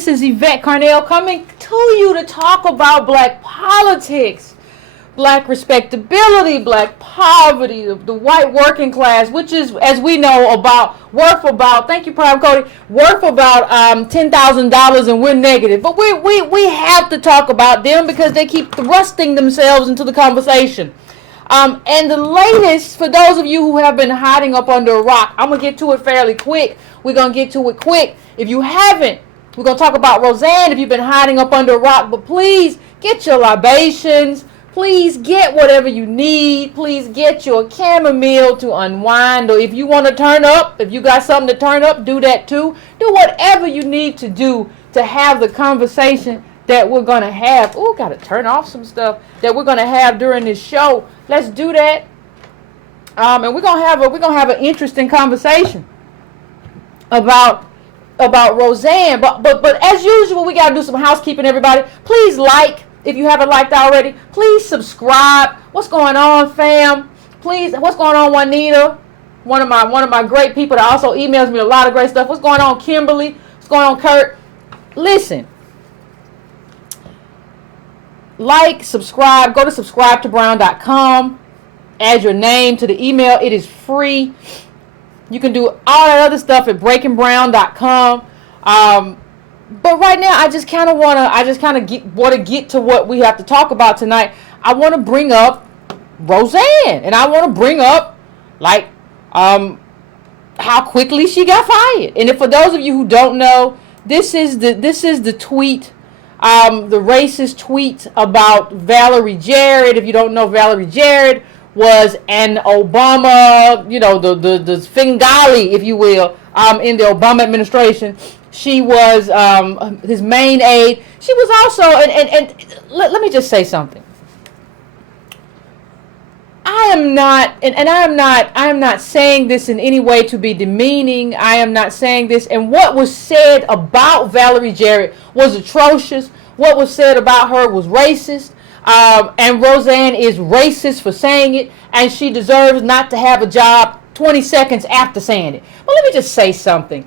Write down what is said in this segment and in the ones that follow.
This is Yvette Carnell coming to you to talk about black politics, black respectability, black poverty, the white working class, which is, as we know, worth about, thank you, Prime Cody, worth about $10,000, and we're negative. But we have to talk about them because they keep thrusting themselves into the conversation. And the latest, for those of you who have been hiding up under a rock, I'm going to get to it fairly quick. We're going to get to it quick. If you haven't, we're going to talk about Roseanne if you've been hiding up under a rock. But please get your libations. Please get whatever you need. Please get your chamomile to unwind. Or if you want to turn up, if you got something to turn up, do that too. Do whatever you need to do to have the conversation that we're going to have. Oh, got to turn off some stuff that we're going to have during this show. Let's do that. And we're going to have an interesting conversation about Roseanne. But as usual, we got to do some housekeeping, everybody. Please like if you haven't liked already. Please subscribe. What's going on, fam? Please, what's going on, Juanita? One of my great people that also emails me a lot of great stuff. What's going on, Kimberly? What's going on, Kurt? Listen. Like, subscribe, go to subscribetobrown.com, add your name to the email. It is free. You can do all that other stuff at breakingbrown.com. But right now, I just kind of want to get to what we have to talk about tonight. I want to bring up Roseanne, and I want to bring up how quickly she got fired. And if for those of you who don't know, this is the tweet. The racist tweet about Valerie Jarrett. If you don't know, Valerie Jarrett was an Obama, the Fingali, if you will, in the Obama administration. She was his main aide. She was also, and let me just say something. I am not saying this in any way to be demeaning. I am not saying this. And what was said about Valerie Jarrett was atrocious. What was said about her was racist. And Roseanne is racist for saying it. And she deserves not to have a job 20 seconds after saying it. But let me just say something.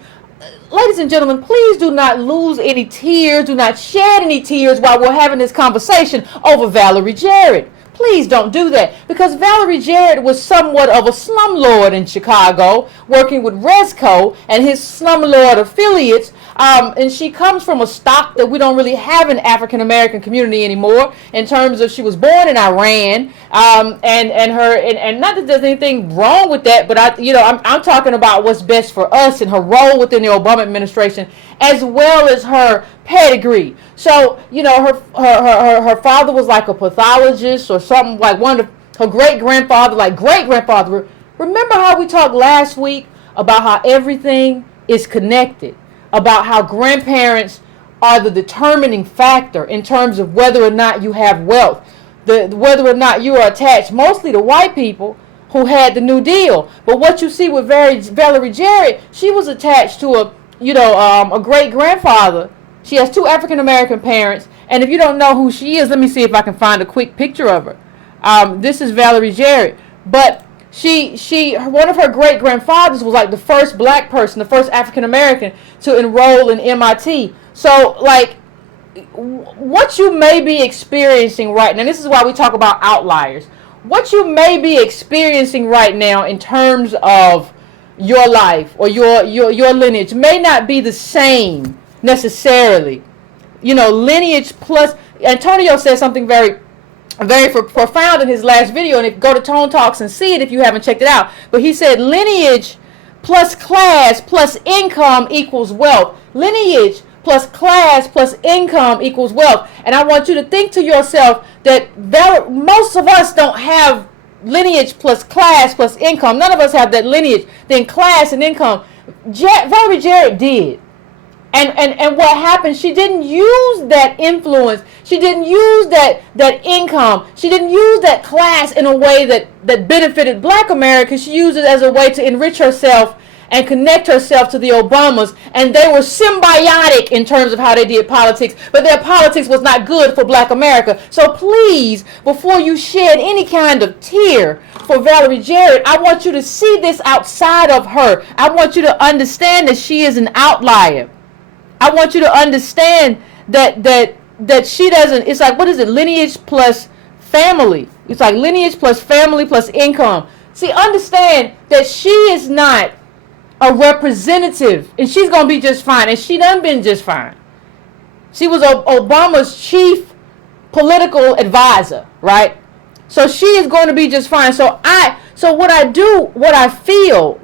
Ladies and gentlemen, please do not lose any tears. Do not shed any tears while we're having this conversation over Valerie Jarrett. Please don't do that, because Valerie Jarrett was somewhat of a slumlord in Chicago, working with Resco and his slumlord affiliates. And she comes from a stock that we don't really have in African American community anymore. In terms of, she was born in Iran, and not that there's anything wrong with that, but I'm talking about what's best for us and her role within the Obama administration, as well as her pedigree. So, her father was like a pathologist or something, like one of her great-grandfather. Remember how we talked last week about how everything is connected, about how grandparents are the determining factor in terms of whether or not you have wealth, whether or not you are attached mostly to white people who had the New Deal. But what you see with Valerie Jarrett, she was attached to a great-grandfather. She has two African-American parents, and if you don't know who she is, let me see if I can find a quick picture of her. This is Valerie Jarrett, but one of her great-grandfathers was like the first black person, the first African-American to enroll in MIT. So, what you may be experiencing right now, this is why we talk about outliers, what you may be experiencing right now in terms of your life or your lineage may not be the same necessarily. Lineage plus, Antonio said something very profound in his last video, and if go to Tone Talks and see it if you haven't checked it out. But he said lineage plus class plus income equals wealth. Lineage plus class plus income equals wealth. And I want you to think to yourself that most of us don't have lineage plus class plus income. None of us have that lineage, then class and income. Valerie Jarrett did. And what happened, she didn't use that influence. She didn't use that income. She didn't use that class in a way that benefited black America. She used it as a way to enrich herself and connect herself to the Obamas. And they were symbiotic in terms of how they did politics. But their politics was not good for black America. So please, before you shed any kind of tear for Valerie Jarrett, I want you to see this outside of her. I want you to understand that she is an outlier. I want you to understand that she doesn't, it's like, what is it? Lineage plus family. It's like lineage plus family plus income. See, understand that she is not a representative, and she's going to be just fine, and she done been just fine. She was Obama's chief political advisor, right? So she is going to be just fine. So what I do, what I feel,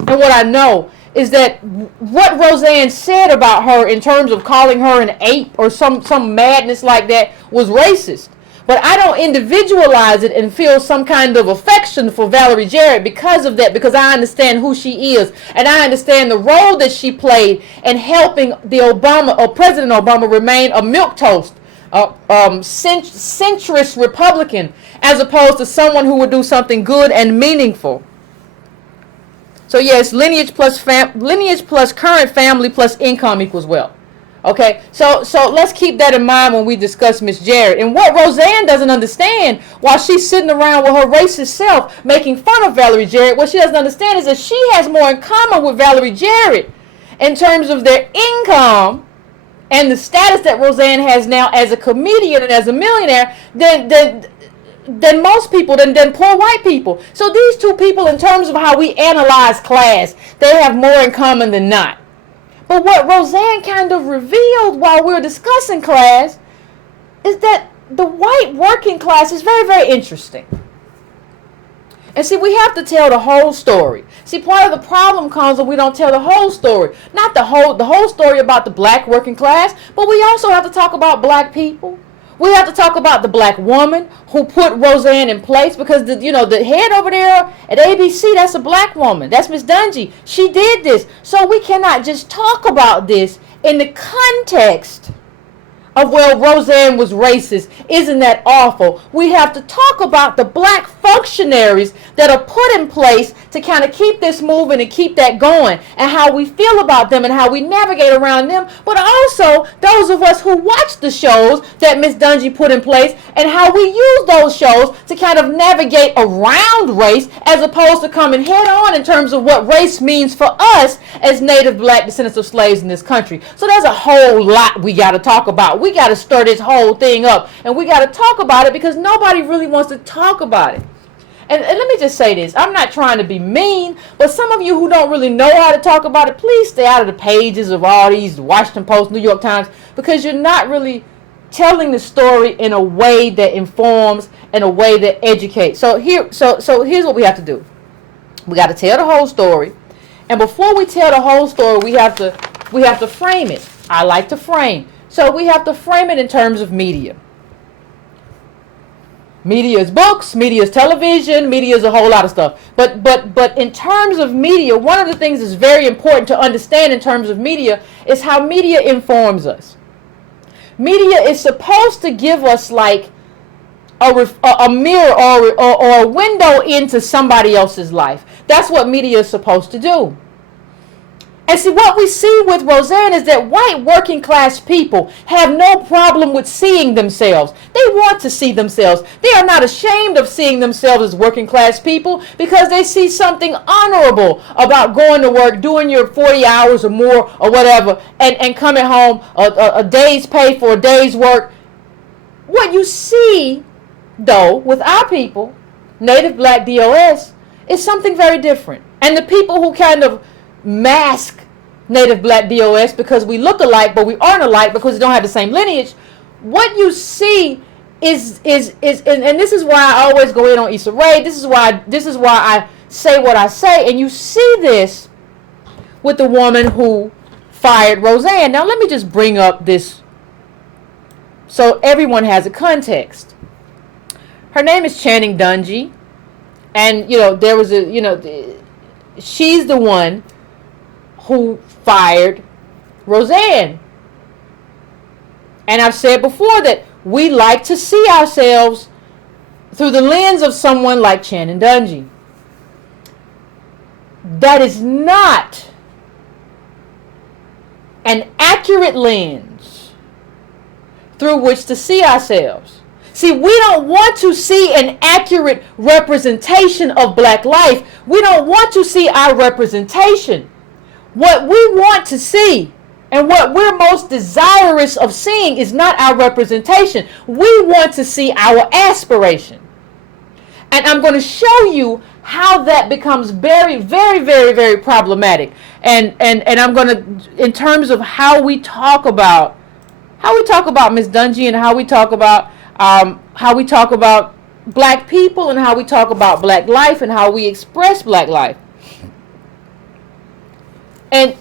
and what I know is that what Roseanne said about her in terms of calling her an ape or some madness like that was racist. But I don't individualize it and feel some kind of affection for Valerie Jarrett because of that, because I understand who she is, and I understand the role that she played in helping the President Obama remain a milquetoast, centrist Republican, as opposed to someone who would do something good and meaningful. So yes, lineage plus current family plus income equals wealth. Okay, so let's keep that in mind when we discuss Miss Jarrett. And what Roseanne doesn't understand, while she's sitting around with her racist self making fun of Valerie Jarrett, what she doesn't understand is that she has more in common with Valerie Jarrett in terms of their income and the status that Roseanne has now as a comedian and as a millionaire than most people, than poor white people. So these two people, in terms of how we analyze class, they have more in common than not. But what Roseanne kind of revealed while we were discussing class is that the white working class is very, very interesting. And see, we have to tell the whole story. See, part of the problem comes when we don't tell the whole story. Not the whole story about the black working class, but we also have to talk about black people. We have to talk about the black woman who put Roseanne in place, because the head over there at ABC, that's a black woman. That's Miss Dungy. She did this. So we cannot just talk about this in the context of, well, Roseanne was racist. Isn't that awful? We have to talk about the black functionaries that are put in place to kind of keep this moving and keep that going, and how we feel about them and how we navigate around them, but also those of us who watch the shows that Miss Dungy put in place and how we use those shows to kind of navigate around race as opposed to coming head on in terms of what race means for us as native black descendants of slaves in this country. So there's a whole lot we got to talk about. We got to stir this whole thing up, and we got to talk about it because nobody really wants to talk about it. And let me just say this. I'm not trying to be mean, but some of you who don't really know how to talk about it, please stay out of the pages of all these Washington Post, New York Times, because you're not really telling the story in a way that informs, in a way that educates. So here's what we have to do. We got to tell the whole story. And before we tell the whole story, we have to frame it. I like to frame. So we have to frame it in terms of media. Media is books, media is television, media is a whole lot of stuff. But in terms of media, one of the things that's very important to understand in terms of media is how media informs us. Media is supposed to give us like a mirror or a window into somebody else's life. That's what media is supposed to do. And see, what we see with Roseanne is that white working class people have no problem with seeing themselves. They want to see themselves. They are not ashamed of seeing themselves as working class people because they see something honorable about going to work, doing your 40 hours or more or whatever, and coming home a day's pay for a day's work. What you see, though, with our people, native black DOS, is something very different. And the people who kind of mask native black DOS because we look alike but we aren't alike because we don't have the same lineage, what you see is and this is why I always go in on Issa Rae. This is why I say what I say, and you see this with the woman who fired Roseanne. Now let me just bring up this so everyone has a context. Her name is Channing Dungy, and there was she's the one who fired Roseanne. And I've said before that we like to see ourselves through the lens of someone like Channing Dungy. That is not an accurate lens through which to see ourselves. See, we don't want to see an accurate representation of black life. We don't want to see our representation. What we want to see And what we're most desirous of seeing is not our representation. We want to see our aspiration. And I'm going to show you how that becomes very, very, very, very problematic. And I'm going to, in terms of how we talk about Miss Dungy, and how we talk about black people, and how we talk about black life, and how we express black life. And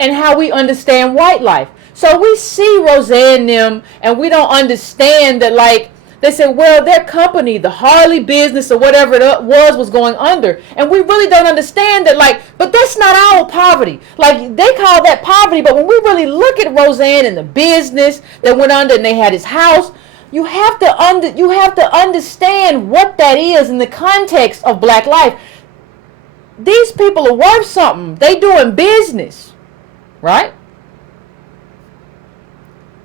how we understand white life. So we see Roseanne them, and we don't understand that, like, they said, well, their company, the Harley business or whatever it was going under. And we really don't understand that, like, but that's not our poverty. Like, they call that poverty, but when we really look at Roseanne and the business that went under, and they had his house, you have to understand what that is in the context of black life. These people are worth something. They doing business, right?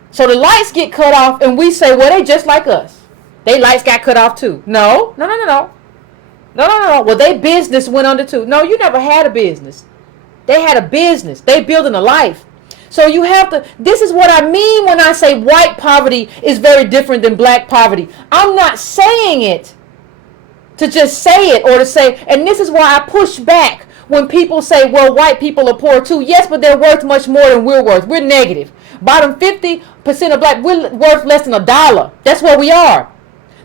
So the lights get cut off, and we say, well, they just like us. They lights got cut off too. No. Well, they business went under too. No, you never had a business. They had a business. They building a life. So you have to, this is what I mean when I say white poverty is very different than black poverty. I'm not saying it to just say it, or to say, and this is why I push back when people say, well, white people are poor too. Yes, but they're worth much more than we're worth. We're negative. Bottom 50% of black, we're worth less than $1. That's what we are.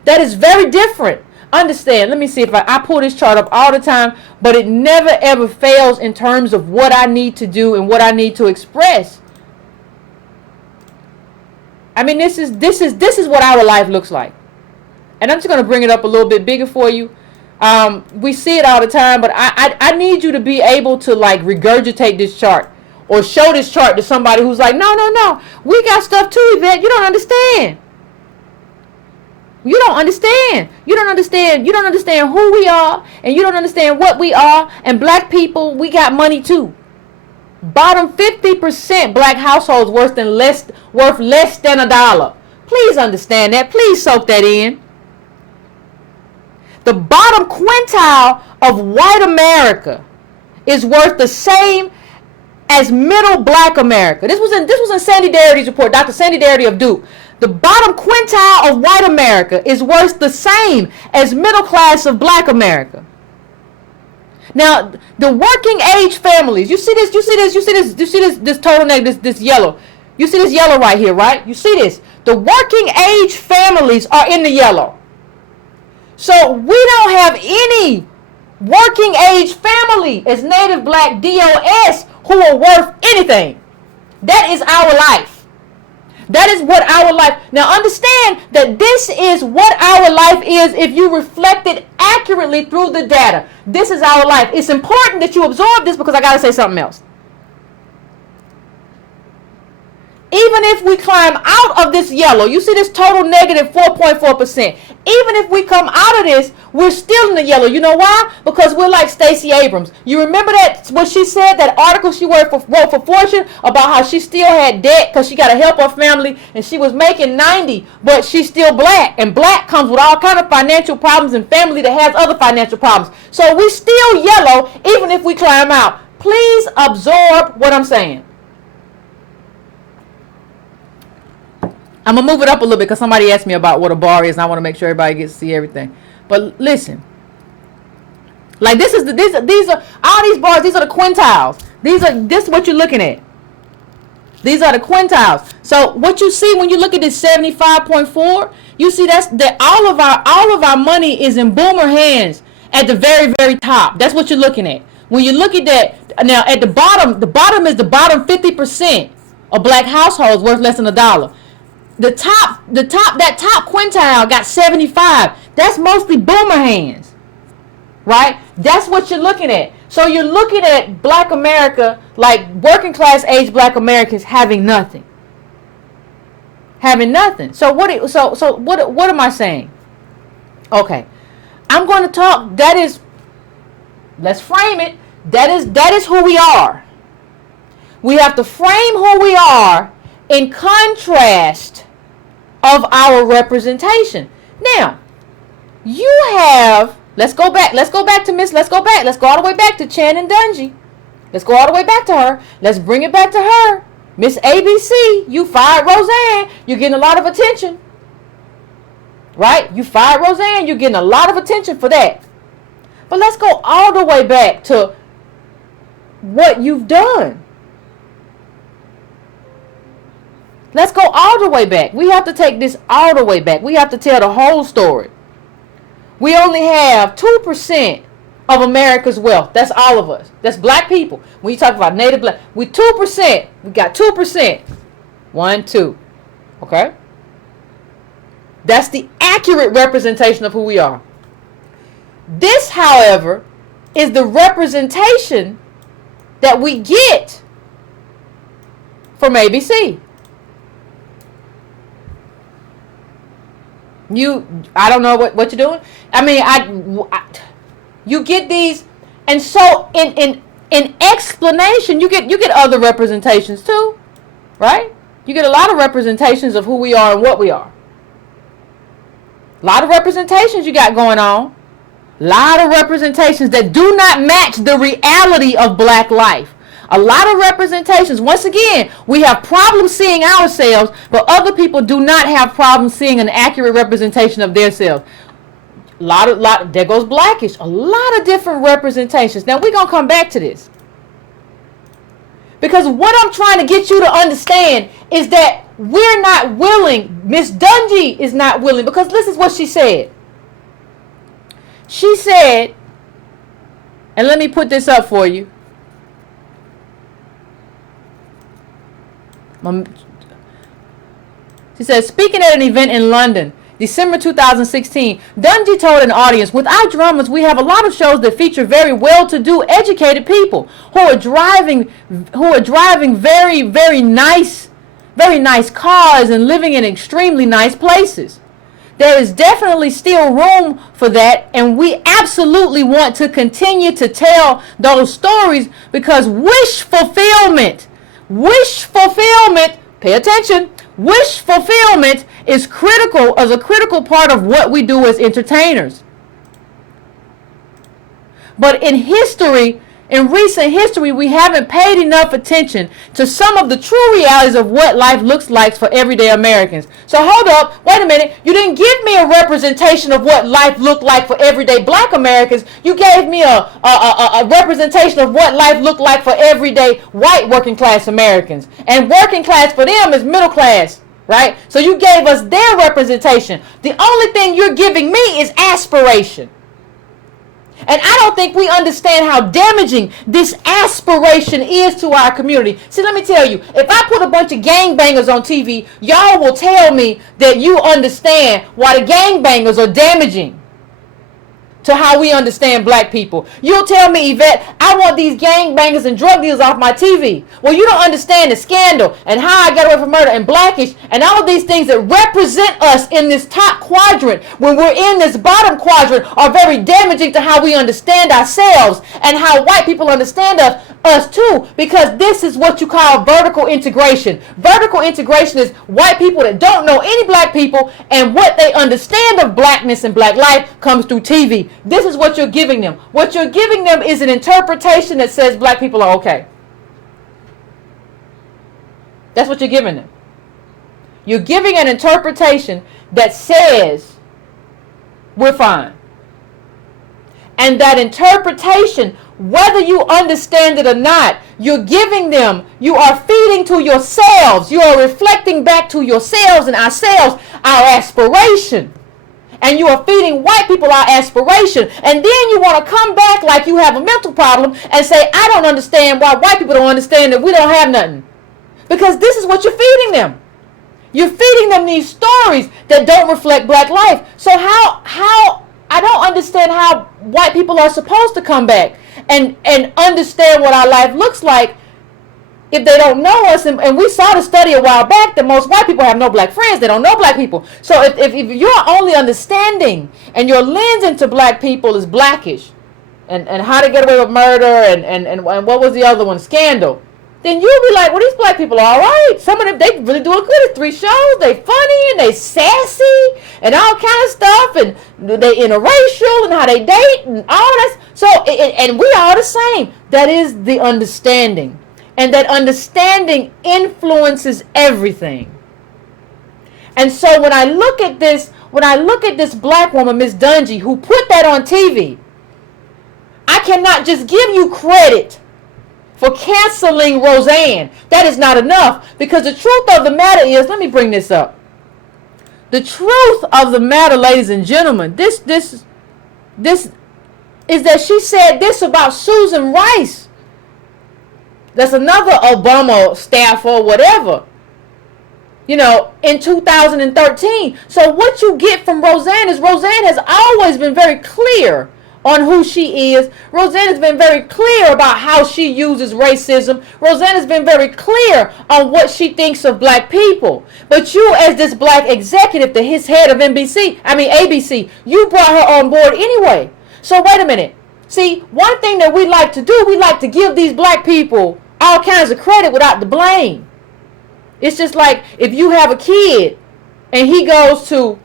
That is very different. Understand, let me see if I pull this chart up all the time, but it never ever fails in terms of what I need to do and what I need to express. I mean, this is what our life looks like. And I'm just going to bring it up a little bit bigger for you. We see it all the time, but I need you to be able to, like, regurgitate this chart, or show this chart to somebody who's like, no, we got stuff too, Yvette. You don't understand. You don't understand. You don't understand who we are, and you don't understand what we are. And black people, we got money too. Bottom 50% black households worth less than $1. Please understand that. Please soak that in. The bottom quintile of white America is worth the same as middle black America. This was in Sandy Darity's report, Dr. Sandy Darity of Duke. The bottom quintile of white America is worth the same as middle class of black America. Now, the working age families, you see this total negative, this yellow. You see this yellow right here, right? You see this. The working age families are in the yellow. So we don't have any working age family as native black DOS who are worth anything. That is our life. That is what our life. Now understand that this is what our life is if you reflect it accurately through the data. This is our life. It's important that you absorb this, because I got to say something else. Even if we climb out of this yellow, you see this total negative 4.4%. Even if we come out of this, we're still in the yellow. You know why? Because we're like Stacey Abrams. You remember that, what she said, that article she wrote for Fortune about how she still had debt because she got to help her family, and she was making 90, but she's still black. And black comes with all kind of financial problems, and family that has other financial problems. So we still yellow even if we climb out. Please absorb what I'm saying. I'm going to move it up a little bit because somebody asked me about what a bar is, and I want to make sure everybody gets to see everything. But listen. Like, these are all these bars, these are the quintiles. This is what you're looking at. These are the quintiles. So what you see when you look at this 75.4, you see that all of our money is in boomer hands at the very, very top. That's what you're looking at. When you look at that, now at the bottom is the bottom 50% of black households worth less than $1. That top quintile got 75. That's mostly boomer hands, right? That's what you're looking at. So you're looking at black America, like working class age black Americans having nothing. So what am I saying? Okay. I'm going to talk, let's frame it. That is who we are. We have to frame who we are in contrast of our representation. Now, you have, let's go all the way back to Chan and Dungy. Let's go all the way back to her. Let's bring it back to her. Miss ABC, you fired Roseanne. You're getting a lot of attention. Right? You fired Roseanne. You're getting a lot of attention for that. But let's go all the way back to what you've done. Let's go all the way back. We have to take this all the way back. We have to tell the whole story. We only have 2% of America's wealth. That's all of us. That's black people. When you talk about native black, we 2%. We got 2%. 1, 2. Okay? That's the accurate representation of who we are. This, however, is the representation that we get from ABC. I don't know what you're doing. I mean, you get these, and so in explanation, you get other representations too, right? You get a lot of representations of who we are and what we are. A lot of representations you got going on. A lot of representations that do not match the reality of black life. A lot of representations. Once again, we have problems seeing ourselves, but other people do not have problems seeing an accurate representation of themselves. There goes Blackish. A lot of different representations. Now, we're going to come back to this. Because what I'm trying to get you to understand is that we're not willing. Miss Dungy is not willing. Because this is what she said. She said, and let me put this up for you. She said, speaking at an event in London, December 2016, Dungy told an audience, with our dramas, we have a lot of shows that feature very well-to-do, educated people who are driving very, very nice cars and living in extremely nice places. There is definitely still room for that, and we absolutely want to continue to tell those stories because wish fulfillment, pay attention, wish fulfillment is a critical part of what we do as entertainers. But in recent history, we haven't paid enough attention to some of the true realities of what life looks like for everyday Americans. So hold up, wait a minute. You didn't give me a representation of what life looked like for everyday black Americans. You gave me a representation of what life looked like for everyday white working class Americans. And working class for them is middle class, right? So you gave us their representation. The only thing you're giving me is aspiration. And I don't think we understand how damaging this aspiration is to our community. See, let me tell you, if I put a bunch of gangbangers on TV, y'all will tell me that you understand why the gangbangers are damaging to how we understand black people. You'll tell me, Yvette, I want these gangbangers and drug dealers off my TV. Well, you don't understand the scandal and how I got away from murder and Blackish and all of these things that represent us in this top quadrant when we're in this bottom quadrant are very damaging to how we understand ourselves and how white people understand us too, because this is what you call vertical integration. Vertical integration is white people that don't know any black people, and what they understand of blackness and black life comes through TV. This is what you're giving them. What you're giving them is an interpretation that says black people are okay. That's what you're giving them. You're giving an interpretation that says we're fine. And that interpretation, whether you understand it or not, you're giving them, you are feeding to yourselves, you are reflecting back to yourselves and ourselves our aspiration. And you are feeding white people our aspiration. And then you want to come back like you have a mental problem and say, I don't understand why white people don't understand that we don't have nothing. Because this is what you're feeding them. You're feeding them these stories that don't reflect black life. So how I don't understand how white people are supposed to come back and understand what our life looks like if they don't know us. And we saw the study a while back that most white people have no black friends. They don't know black people. So if your only understanding and your lens into black people is Blackish and how to get away with murder and what was the other one, Scandal, then you'll be like, well, these black people are all right. Some of them, they really do it good at 3 shows. They funny and they sassy and all kind of stuff, and they interracial and how they date and all that. So, and we are the same. That is the understanding. And that understanding influences everything. And so when I look at this black woman, Miss Dungy, who put that on TV, I cannot just give you credit for canceling Roseanne. That is not enough, because the truth of the matter is, let me bring this up. The truth of the matter, ladies and gentlemen, this is that she said this about Susan Rice. That's another Obama staffer or whatever. In 2013. So what you get from Roseanne is Roseanne has always been very clear on who she is. Roseanne has been very clear about how she uses racism. Roseanne has been very clear on what she thinks of black people. But you, as this black executive, his head of ABC, you brought her on board anyway. So wait a minute. See, one thing that we like to do, we like to give these black people all kinds of credit without the blame. It's just like if you have a kid and he goes to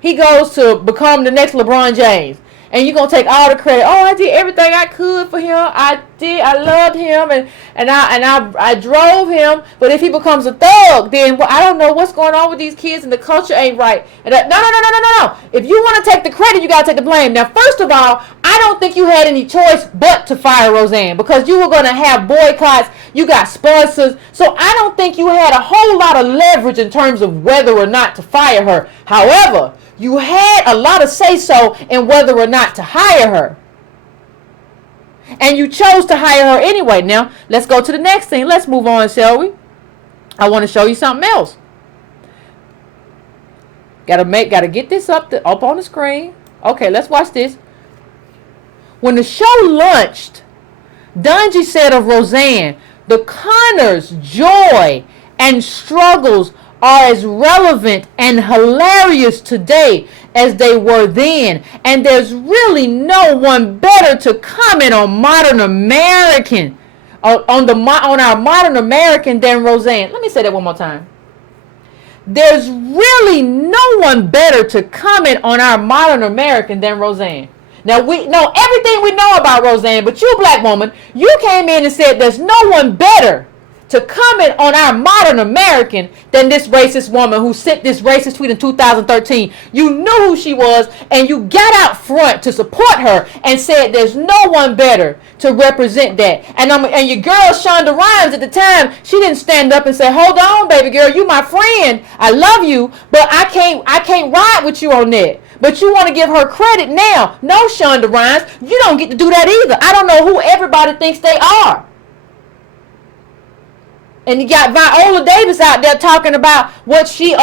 become the next LeBron James, and you're going to take all the credit. Oh, I did everything I could for him. I loved him, and I drove him. But if he becomes a thug, then I don't know what's going on with these kids, and the culture ain't right. And no. If you want to take the credit, you got to take the blame. Now, first of all, I don't think you had any choice but to fire Roseanne, because you were going to have boycotts. You got sponsors. So I don't think you had a whole lot of leverage in terms of whether or not to fire her. However, you had a lot of say-so in whether or not to hire her. And you chose to hire her anyway. Now, let's go to the next thing. Let's move on, shall we? I want to show you something else. Gotta get this up on the screen. Okay, let's watch this. When the show launched, Dungy said of Roseanne, the Connors' joy and struggles are as relevant and hilarious today as they were then, and there's really no one better to comment on modern American, on our modern American than Roseanne. Let me say that one more time. There's really no one better to comment on our modern American than Roseanne. Now, we know everything we know about Roseanne, but you, black woman, you came in and said there's no one better to comment on our modern American than this racist woman who sent this racist tweet in 2013. You knew who she was, and you got out front to support her and said there's no one better to represent that. And your girl Shonda Rhimes at the time, she didn't stand up and say, hold on, baby girl, you my friend, I love you, but I can't ride with you on that. But you want to give her credit now. No, Shonda Rhimes, you don't get to do that either. I don't know who everybody thinks they are. And you got Viola Davis out there talking about what she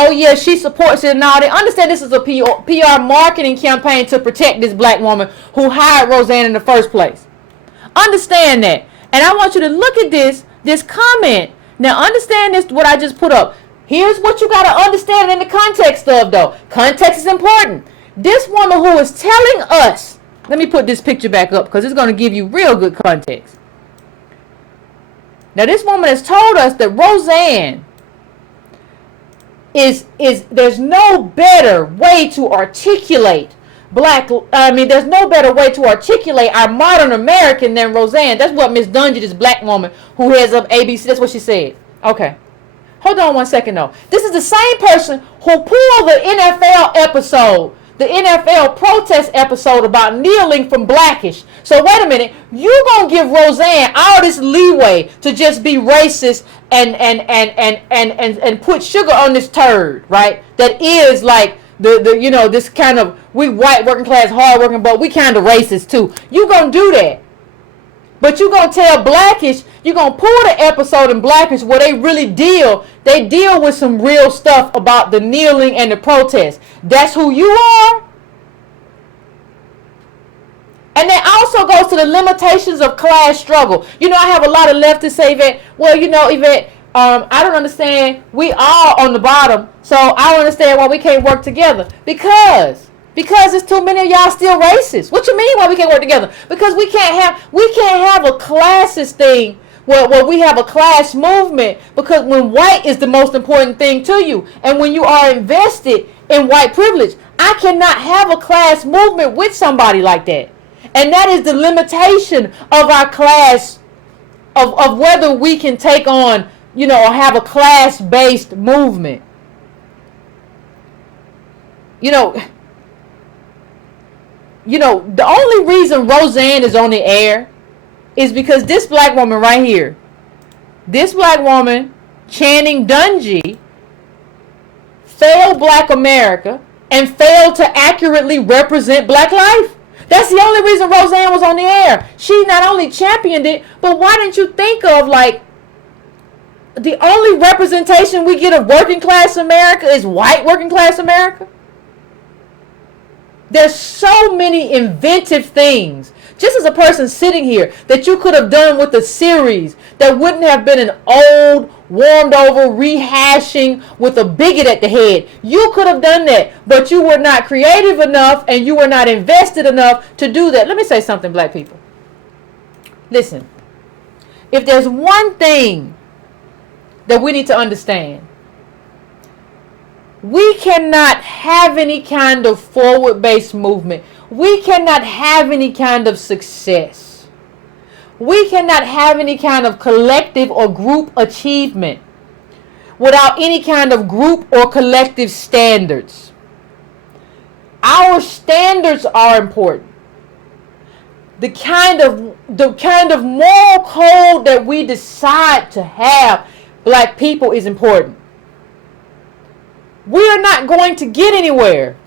supports it and all that. Understand this is a PR marketing campaign to protect this black woman who hired Roseanne in the first place. Understand that. And I want you to look at this comment. Now understand this, what I just put up. Here's what you got to understand in the context of, though. Context is important. This woman who is telling us, let me put this picture back up because it's going to give you real good context. Now, this woman has told us that Roseanne there's no better way to articulate there's no better way to articulate our modern American than Roseanne. That's what Miss Dungy, this black woman who heads up ABC, that's what she said. Okay. Hold on one second, though. This is the same person who pulled the NFL episode, the NFL protest episode about kneeling from Blackish. So wait a minute, you gonna give Roseanne all this leeway to just be racist and put sugar on this turd, right? That is like the this kind of, we white working class hard working, but we kind of racist too. You gonna do that? But you gonna tell Blackish, you gonna pull the episode in Blackish where they really deal with some real stuff about the kneeling and the protest. That's who you are? And that also goes to the limitations of class struggle. I have a lot of leftists say that, well, Yvette, I don't understand. We all on the bottom, so I don't understand why we can't work together. Because it's too many of y'all still racist. What you mean why we can't work together? Because we can't have a classist thing where we have a class movement, because when white is the most important thing to you, and when you are invested in white privilege. I cannot have a class movement with somebody like that. And that is the limitation of our class, of whether we can take on, or have a class-based movement. The only reason Roseanne is on the air is because this black woman right here, this black woman, Channing Dungy, failed black America and failed to accurately represent black life. That's the only reason Roseanne was on the air. She not only championed it, but why didn't you think of, like, the only representation we get of working class America is white working class America? There's so many inventive things, just as a person sitting here, that you could have done with a series that wouldn't have been an old, warmed over rehashing with a bigot at the head. You could have done that, but you were not creative enough and you were not invested enough to do that. Let me say something, black people. Listen, if there's one thing that we need to understand, we cannot have any kind of forward-based movement. We cannot have any kind of success. We cannot have any kind of collective or group achievement without any kind of group or collective standards. Our standards are important. The kind of moral code that we decide to have, black people, is important. We are not going to get anywhere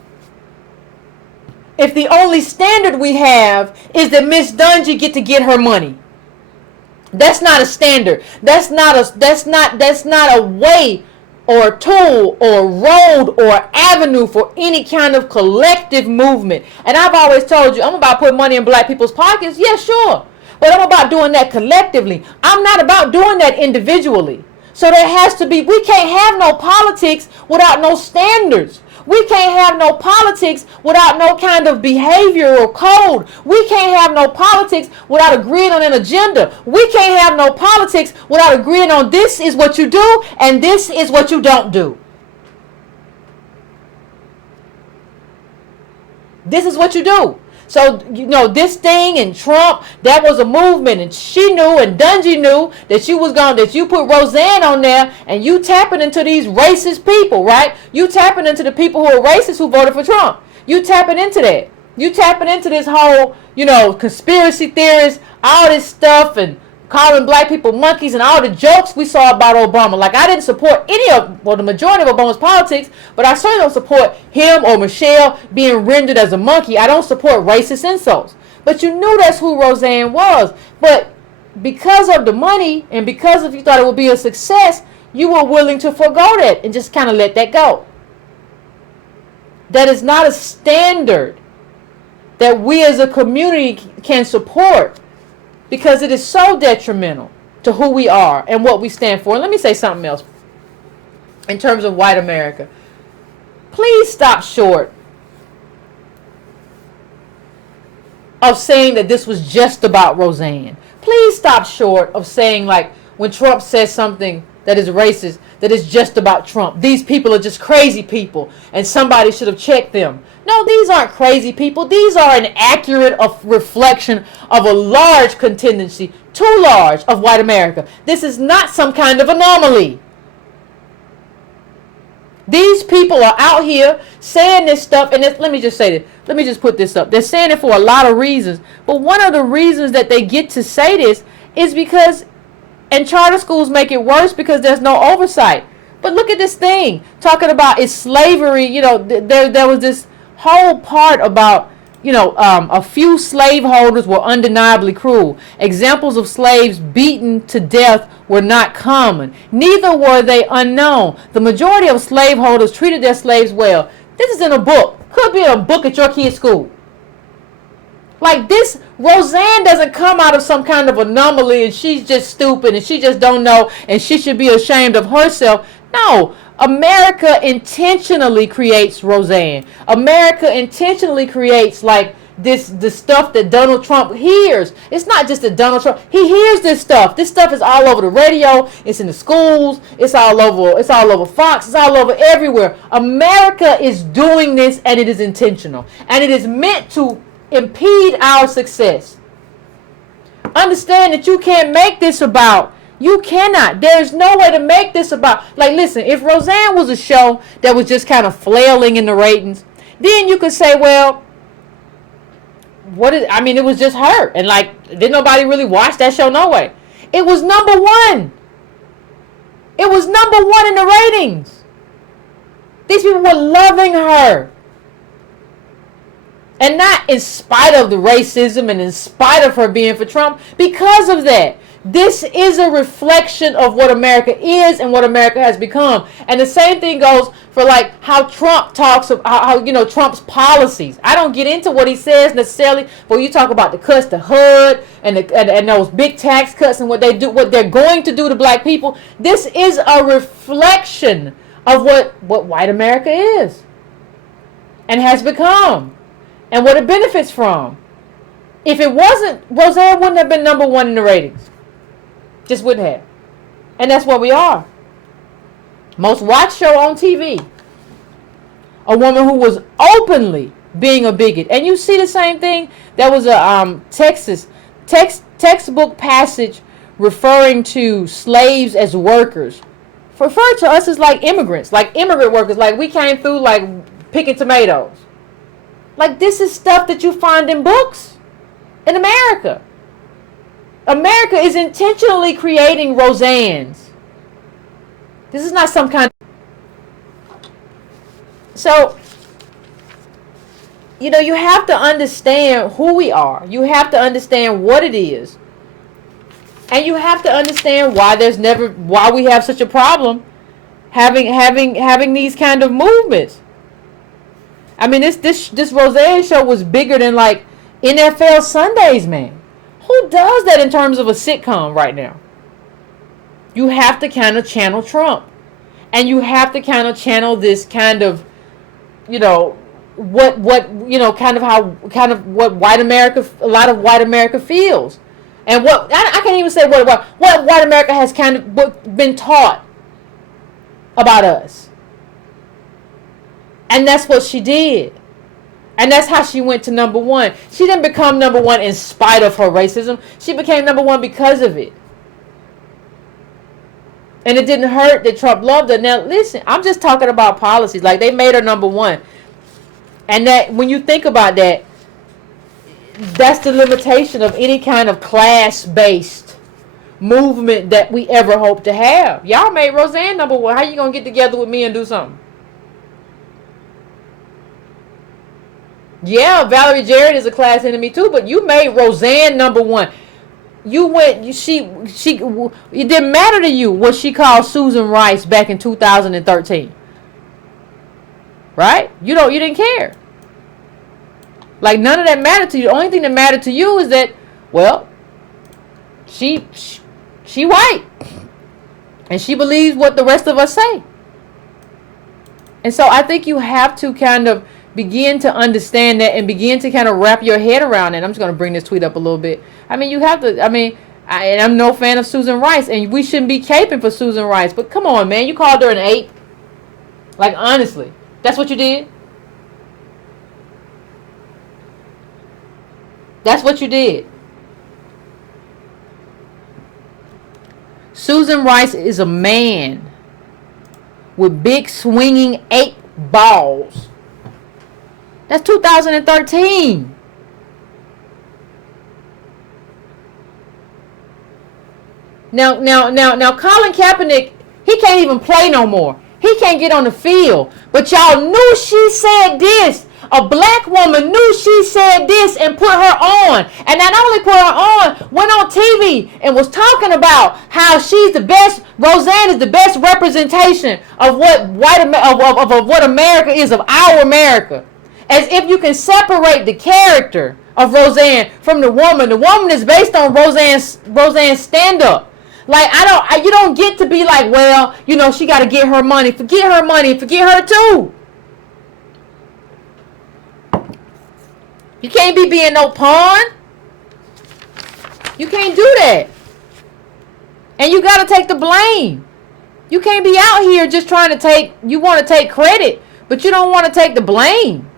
if the only standard we have is that Miss Dungy get her money. That's not a standard. That's not a way or a tool or road or avenue for any kind of collective movement. And I've always told you, I'm about putting money in black people's pockets. Yeah, sure. But I'm about doing that collectively. I'm not about doing that individually. So there has to be, we can't have no politics without no standards. We can't have no politics without no kind of behavior or code. We can't have no politics without agreeing on an agenda. We can't have no politics without agreeing on this is what you do and this is what you don't do. This is what you do. So, this thing and Trump, that was a movement, and she knew, and Dungy knew that you put Roseanne on there, and you tapping into these racist people, right? You tapping into the people who are racist who voted for Trump. You tapping into that. You tapping into this whole, conspiracy theorists, all this stuff, and calling black people monkeys and all the jokes we saw about Obama. Like, I didn't support the majority of Obama's politics, but I certainly don't support him or Michelle being rendered as a monkey. I don't support racist insults. But you knew that's who Roseanne was. But because of the money and because of you thought it would be a success, you were willing to forego that and just kind of let that go. That is not a standard that we as a community can support, because it is so detrimental to who we are and what we stand for. And let me say something else in terms of white America. Please stop short of saying that this was just about Roseanne. Please stop short of saying, like, when Trump says something that is racist, that is just about Trump. These people are just crazy people and somebody should have checked them. No, these aren't crazy people. These are an accurate reflection of a large contingency, too large, of white America. This is not some kind of anomaly. These people are out here saying this stuff, and let me just say this. Let me just put this up. They're saying it for a lot of reasons, but one of the reasons that they get to say this is because, and charter schools make it worse because there's no oversight. But look at this thing, talking about it's slavery. There was this whole part about, a few slaveholders were undeniably cruel. Examples of slaves beaten to death were not common. Neither were they unknown. The majority of slaveholders treated their slaves well. This is in a book. Could be a book at your kid's school. Like this, Roseanne doesn't come out of some kind of anomaly and she's just stupid and she just don't know and she should be ashamed of herself. No, America intentionally creates Roseanne. America intentionally creates, like, the stuff that Donald Trump hears. It's not just that Donald Trump, he hears this stuff. This stuff is all over the radio, it's in the schools, it's all over Fox, it's all over everywhere. America is doing this, and it is intentional. And it is meant to impede our success. Understand that you can't make this about, you cannot. There's no way to make this about, like, listen, if Roseanne was a show that was just kind of flailing in the ratings, then you could say, well, it was just her. And like, didn't nobody really watch that show? No way. It was number one. It was number one in the ratings. These people were loving her. And not in spite of the racism and in spite of her being for Trump. Because of that. This is a reflection of what America is and what America has become. And the same thing goes for like how Trump talks of how Trump's policies. I don't get into what he says necessarily, but you talk about the cuts to HUD and those big tax cuts and what they're going to do to black people. This is a reflection of what white America is and has become and what it benefits from. If it wasn't, Roseanne wouldn't have been number one in the ratings. Just wouldn't have. And that's where we are. Most watched show on TV. A woman who was openly being a bigot. And you see the same thing. There was a textbook passage referring to slaves as workers. Referred to us as like immigrants, like immigrant workers. Like we came through like picking tomatoes. Like this is stuff that you find in books in America. America is intentionally creating Roseannes. This is not some kind of... So, you have to understand who we are. You have to understand what it is. And you have to understand why we have such a problem having these kind of movements. I mean, this Roseanne show was bigger than like NFL Sundays, man. Who does that in terms of a sitcom right now? You have to kind of channel Trump. And you have to kind of channel this kind of, what white America, a lot of white America feels. And I can't even say what white America has kind of been taught about us. And that's what she did. And that's how she went to number one. She didn't become number one in spite of her racism. She became number one because of it. And it didn't hurt that Trump loved her. Now, listen, I'm just talking about policies. Like, they made her number one. And that, when you think about that, that's the limitation of any kind of class-based movement that we ever hope to have. Y'all made Roseanne number one. How you going to get together with me and do something? Yeah, Valerie Jarrett is a class enemy too, but you made Roseanne number one. It didn't matter to you what she called Susan Rice back in 2013. Right? You didn't care. Like, none of that mattered to you. The only thing that mattered to you is that, well, she white. And she believes what the rest of us say. And so I think you have to kind of begin to understand that and begin to kind of wrap your head around it. I'm just going to bring this tweet up a little bit. I mean, you have to, I'm no fan of Susan Rice, and we shouldn't be caping for Susan Rice. But come on, man, you called her an ape? Like, honestly, that's what you did? That's what you did. Susan Rice is a man with big swinging ape balls. That's 2013. Now, Colin Kaepernick, he can't even play no more. He can't get on the field. But y'all knew she said this. A black woman knew she said this and put her on. And not only put her on, went on TV and was talking about how she's the best, Roseanne is the best representation of what what America is, of our America. As if you can separate the character of Roseanne from the woman. The woman is based on Roseanne's stand-up. Like, you don't get to be like, well, she got to get her money. Forget her money. Forget her too. You can't be being no pawn. You can't do that. And you got to take the blame. You can't be out here just trying to you want to take credit, but you don't want to take the blame.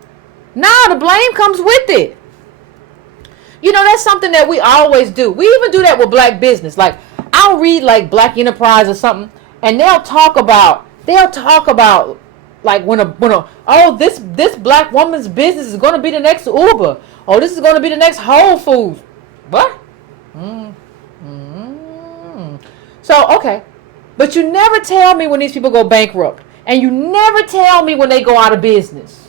No, the blame comes with it. You know, that's something that we always do. We even do that with black business. Like, I'll read like Black Enterprise or something, and they'll talk about like this black woman's business is going to be the next Uber. Oh, this is going to be the next Whole Foods. What? So, okay. But you never tell me when these people go bankrupt. And you never tell me when they go out of business.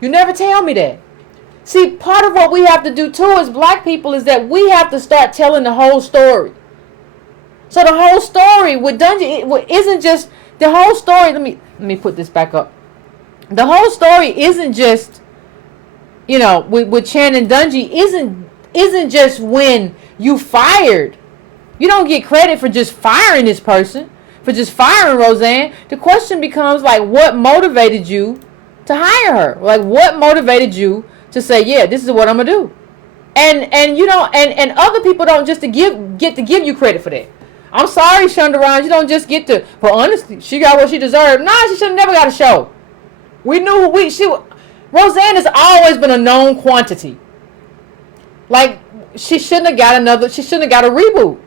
You never tell me that. See, part of what we have to do too as black people is that we have to start telling the whole story. So the whole story with Dungy isn't just the whole story. Let me put this back up. The whole story isn't just, you know, with Shannon Dungy isn't just when you fired. You don't get credit for just firing this person, for just firing Roseanne. The question becomes like, what motivated you to hire her? Like, what motivated you to say, yeah, this is what I'm gonna do? And you know, and other people don't just get to give you credit for that. I'm sorry, Shonda Rhimes, you don't just get to. But honestly, she got what she deserved. Nah, she should have never got a show. We knew Roseanne has always been a known quantity. Like, she shouldn't have got a reboot.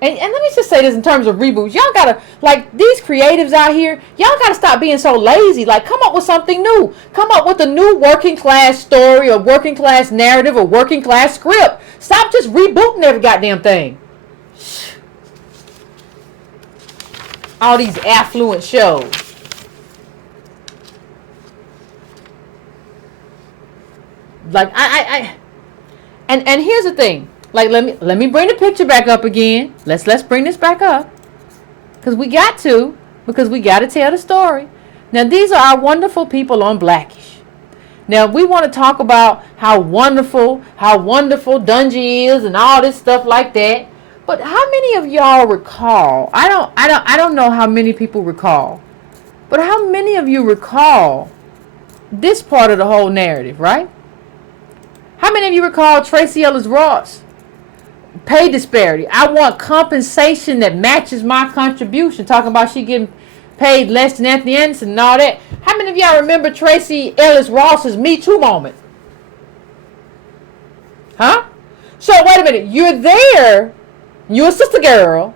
And let me just say this in terms of reboots. Y'all gotta, like, these creatives out here, y'all gotta stop being so lazy. Like, come up with something new. Come up with a new working class story or working class narrative or working class script. Stop just rebooting every goddamn thing. All these affluent shows. Like, and here's the thing. Like, let me bring the picture back up again. Let's bring this back up. Because we got to tell the story. Now, these are our wonderful people on Blackish. Now, we want to talk about how wonderful Dungy is and all this stuff like that. But how many of y'all recall? I don't know how many people recall. But how many of you recall this part of the whole narrative, right? How many of you recall Tracee Ellis Ross? Pay disparity. I want compensation that matches my contribution. Talking about she getting paid less than Anthony Anderson and all that. How many of y'all remember Tracee Ellis Ross's Me Too moment? Huh? So wait a minute. You're there. You're a sister girl.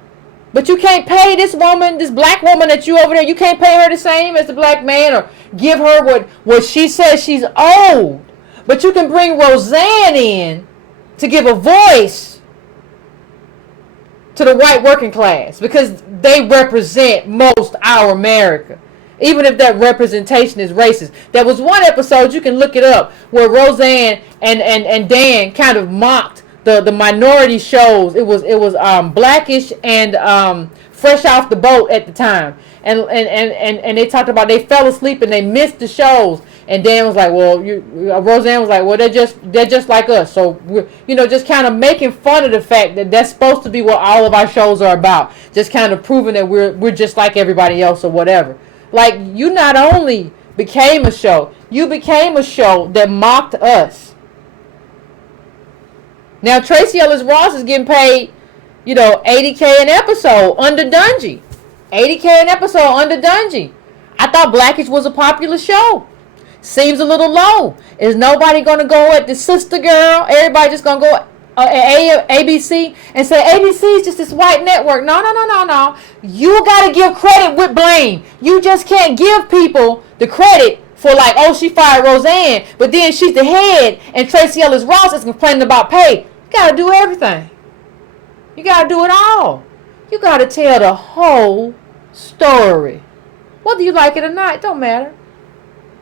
But you can't pay this woman, this black woman that you over there. You can't pay her the same as the black man or give her what she says she's owed. But you can bring Roseanne in to give a voice to the white working class because they represent most our America, even if that representation is racist. There was one episode, you can look it up, where Roseanne and Dan kind of mocked the minority shows. It was Blackish and Fresh Off the Boat at the time, and they talked about they fell asleep and they missed the shows. And Dan was like, well, Roseanne was like, well, they're just like us. So we're, just kind of making fun of the fact that that's supposed to be what all of our shows are about. Just kind of proving that we're just like everybody else or whatever. Like, you not only became a show, you became a show that mocked us. Now, Tracee Ellis Ross is getting paid, $80K an episode under Dungy. $80K an episode under Dungy. I thought Blackish was a popular show. Seems a little low. Is nobody going to go at the sister girl? Everybody just going to go at ABC and say ABC is just this white network. No. You got to give credit with blame. You just can't give people the credit for like, oh, she fired Roseanne, but then she's the head and Tracee Ellis Ross is complaining about pay. You got to do everything. You got to do it all. You got to tell the whole story. Whether you like it or not, it don't matter.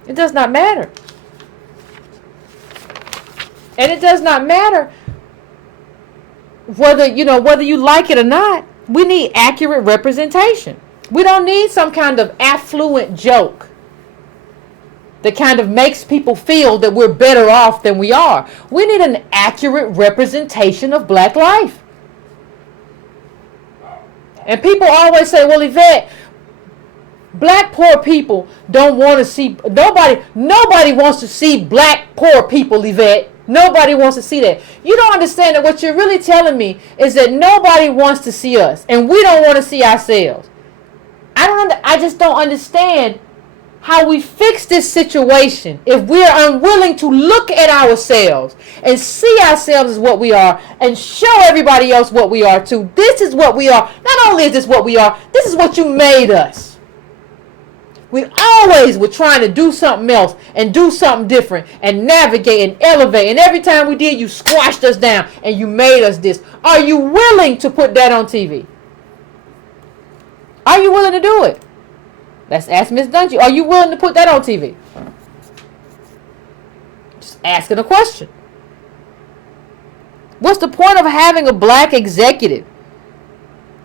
It does not matter. And it does not matter whether you like it or not. We need accurate representation. We don't need some kind of affluent joke that kind of makes people feel that we're better off than we are. We need an accurate representation of black life. And people always say, well, Yvette, Black poor people don't want to see, nobody wants to see black poor people, Yvette. Nobody wants to see that. You don't understand that what you're really telling me is that nobody wants to see us and we don't want to see ourselves. I just don't understand how we fix this situation if we're unwilling to look at ourselves and see ourselves as what we are and show everybody else what we are too. This is what we are. Not only is this what we are, this is what you made us. We always were trying to do something else and do something different and navigate and elevate. And every time we did, you squashed us down and you made us this. Are you willing to put that on TV? Are you willing to do it? Let's ask Miss Dungy. Are you willing to put that on TV? Just asking a question. What's the point of having a black executive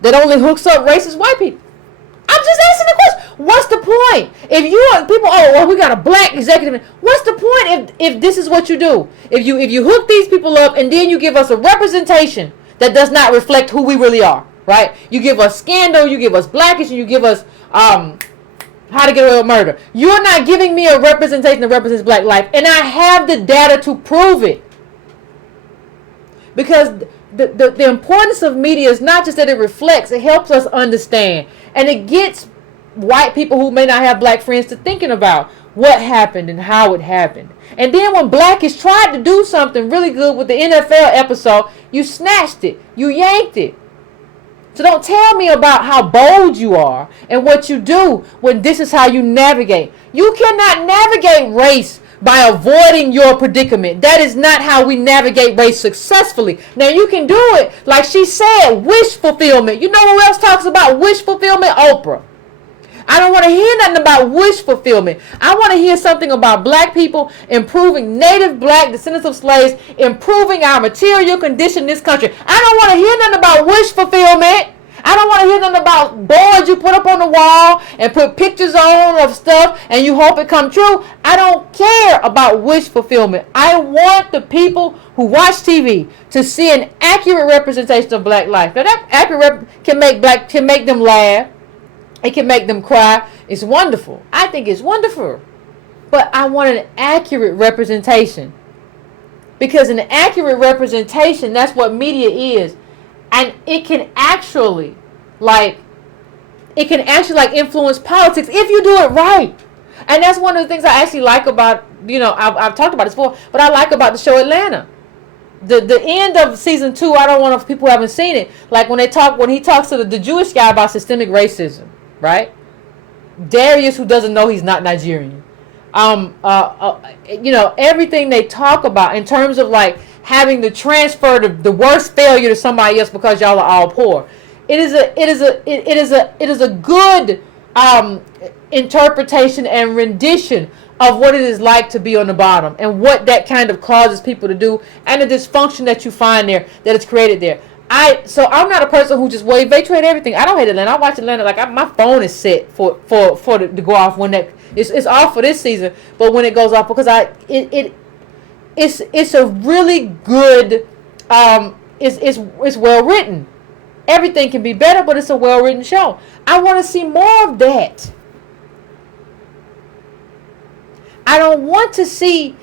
that only hooks up racist white people? I'm just asking the question. What's the point? If you are people, we got a black executive. What's the point if this is what you do? If you hook these people up and then you give us a representation that does not reflect who we really are, right? You give us Scandal, you give us Blackish, and you give us How to Get Away with Murder. You're not giving me a representation that represents black life, and I have the data to prove it. Because the importance of media is not just that it reflects, it helps us understand. And it gets white people who may not have black friends to thinking about what happened and how it happened. And then when Blackish tried to do something really good with the NFL episode, you snatched it. You yanked it. So don't tell me about how bold you are and what you do when this is how you navigate. You cannot navigate race by avoiding your predicament. That is not how we navigate race successfully. Now you can do it, like she said, wish fulfillment. You know who else talks about wish fulfillment? Oprah. I don't want to hear nothing about wish fulfillment. I want to hear something about black people improving, native black descendants of slaves, improving our material condition in this country. I don't want to hear nothing about wish fulfillment. I don't want to hear nothing about boards you put up on the wall and put pictures on of stuff and you hope it come true. I don't care about wish fulfillment. I want the people who watch TV to see an accurate representation of black life. Now that accurate can make them laugh. It can make them cry. It's wonderful. I think it's wonderful. But I want an accurate representation. Because an accurate representation, that's what media is. And it can actually influence politics if you do it right. And that's one of the things I actually like about, I've talked about this before, but I like about the show Atlanta. The end of season 2, I don't want if people who haven't seen it, like when he talks to the Jewish guy about systemic racism, right? Darius, who doesn't know he's not Nigerian. Everything they talk about in terms of like having to transfer the worst failure to somebody else because y'all are all poor. It is a good interpretation and rendition of what it is like to be on the bottom and what that kind of causes people to do and the dysfunction that you find there that is created there. So I'm not a person who just they trade everything. I don't hate Atlanta. I watch Atlanta my phone is set for to go off when that it's off for this season, but when it goes off because it's a really good it's well written. Everything can be better, but it's a well written show. I want to see more of that. I don't want to see.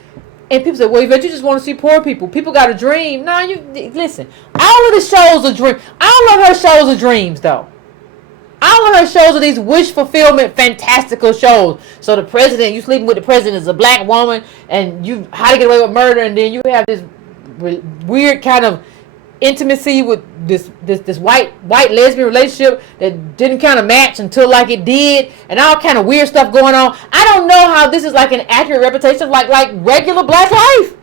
And people say, well, Yvette, you just want to see poor people. People got a dream. No, you listen. All of the shows are dreams. All of her shows are dreams, though. All of her shows are these wish fulfillment, fantastical shows. So the president, you sleeping with the president is a black woman, and you How to Get Away with Murder, and then you have this weird kind of intimacy with this white lesbian relationship that didn't kind of match until like it did, and all kind of weird stuff going on. I don't know how this is like an accurate representation of like regular black life.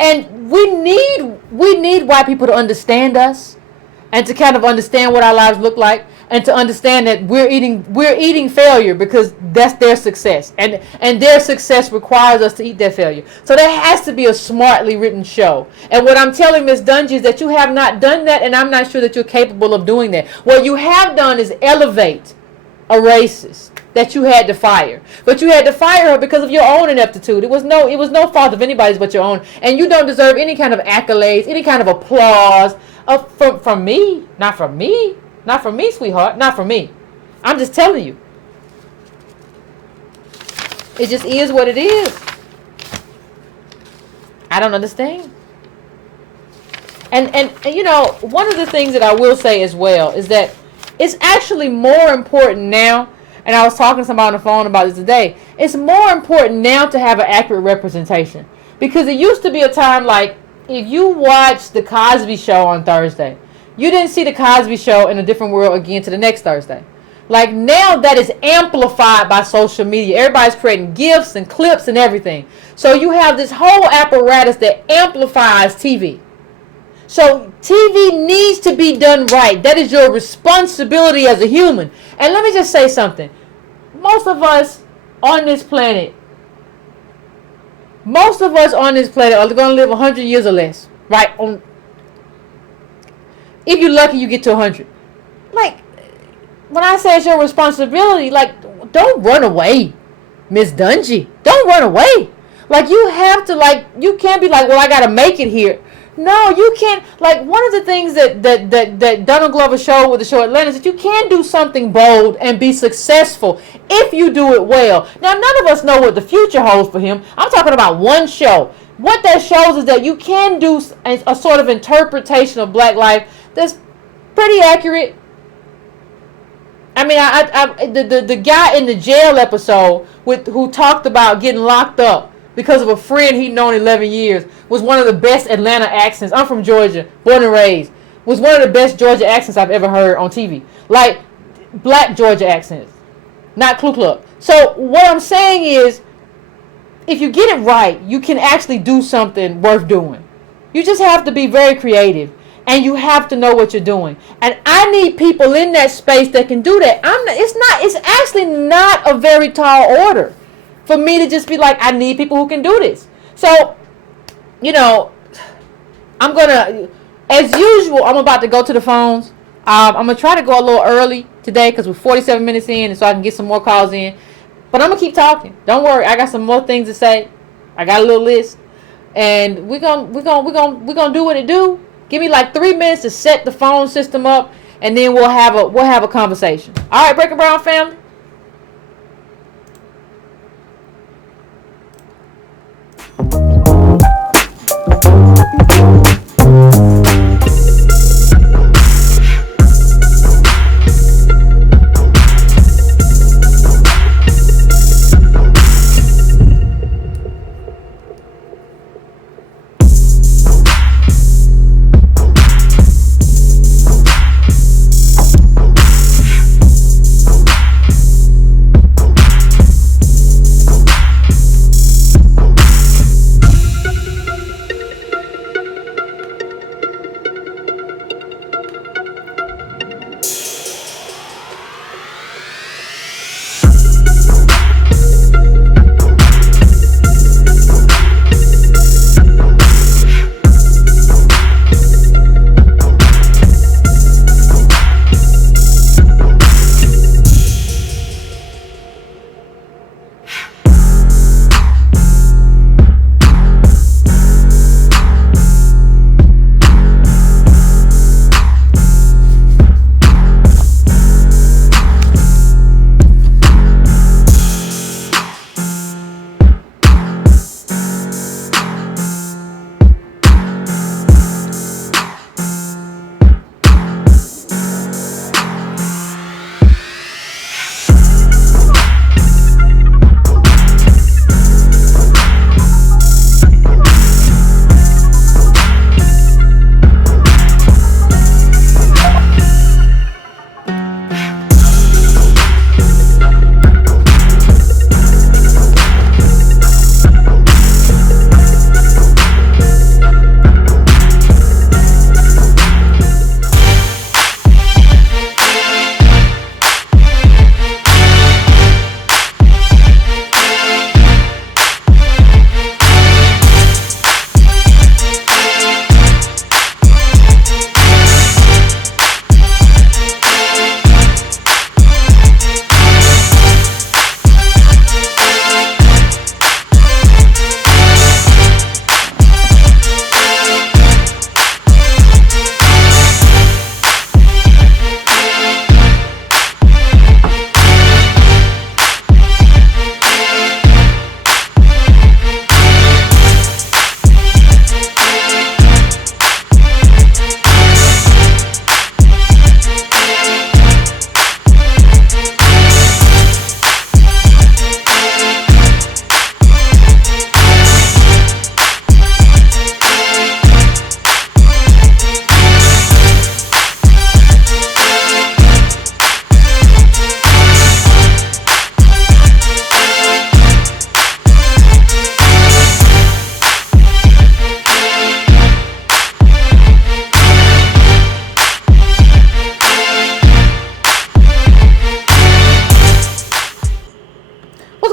And we need white people to understand us and to kind of understand what our lives look like and to understand that we're eating failure because that's their success. And their success requires us to eat that failure. So there has to be a smartly written show. And what I'm telling Miss Dungy is that you have not done that, and I'm not sure that you're capable of doing that. What you have done is elevate a racist that you had to fire. But you had to fire her because of your own ineptitude. It was no fault of anybody's but your own. And you don't deserve any kind of accolades, any kind of applause from me. Not from me. Not for me, sweetheart. Not for me. I'm just telling you. It just is what it is. I don't understand. And you know, one of the things that I will say as well is that it's actually more important now, and I was talking to somebody on the phone about this today, it's more important now to have an accurate representation. Because it used to be a time like, if you watched The Cosby Show on Thursday, you didn't see The Cosby Show in a different world again to the next Thursday. Like, now that is amplified by social media. Everybody's creating GIFs and clips and everything. So you have this whole apparatus that amplifies TV. So TV needs to be done right. That is your responsibility as a human. And let me just say something. Most of us on this planet are going to live 100 years or less. Right? If you're lucky, you get to 100. Like, when I say it's your responsibility, like, don't run away, Miss Dungy. Don't run away. Like, you have to, like, you can't be like, well, I got to make it here. No, you can't. Like, one of the things that Donald Glover showed with the show Atlanta is that you can do something bold and be successful if you do it well. Now, none of us know what the future holds for him. I'm talking about one show. What that shows is that you can do a sort of interpretation of black life that's pretty accurate. I mean, the guy in the jail episode who talked about getting locked up because of a friend he'd known 11 years was one of the best Atlanta accents. I'm from Georgia, born and raised. Was one of the best Georgia accents I've ever heard on TV. Like, black Georgia accents, not Ku Klux. So what I'm saying is, if you get it right, you can actually do something worth doing. You just have to be very creative. And you have to know what you're doing. And I need people in that space that can do that. It's actually not a very tall order for me to just be like, I need people who can do this. So, you know, I'm going to, as usual, I'm about to go to the phones. I'm going to try to go a little early today because we're 47 minutes in, and so I can get some more calls in. But I'm going to keep talking. Don't worry. I got some more things to say. I got a little list. And we're gonna do what it do. Give me like 3 minutes to set the phone system up, and then we'll have a conversation. All right, Breaking Brown family.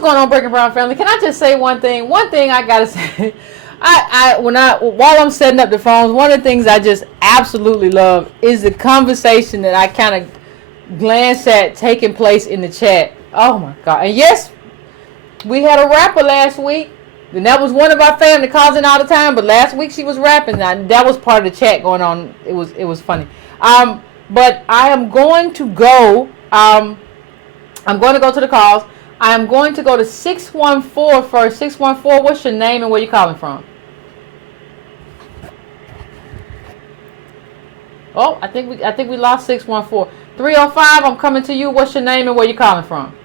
going on, Breaking Brown family? Can I just say one thing? One thing I gotta say. While I'm setting up the phones, one of the things I just absolutely love is the conversation that I kind of glance at taking place in the chat. Oh my God! And yes, we had a rapper last week, and that was one of our family calls in all the time. But last week she was rapping. That was part of the chat going on. It was funny. But I am going to go. I'm going to go to the calls. I'm going to go to 614 first. 614, what's your name and where you calling from? Oh, I think we lost 614. 305, I'm coming to you. What's your name and where you calling from?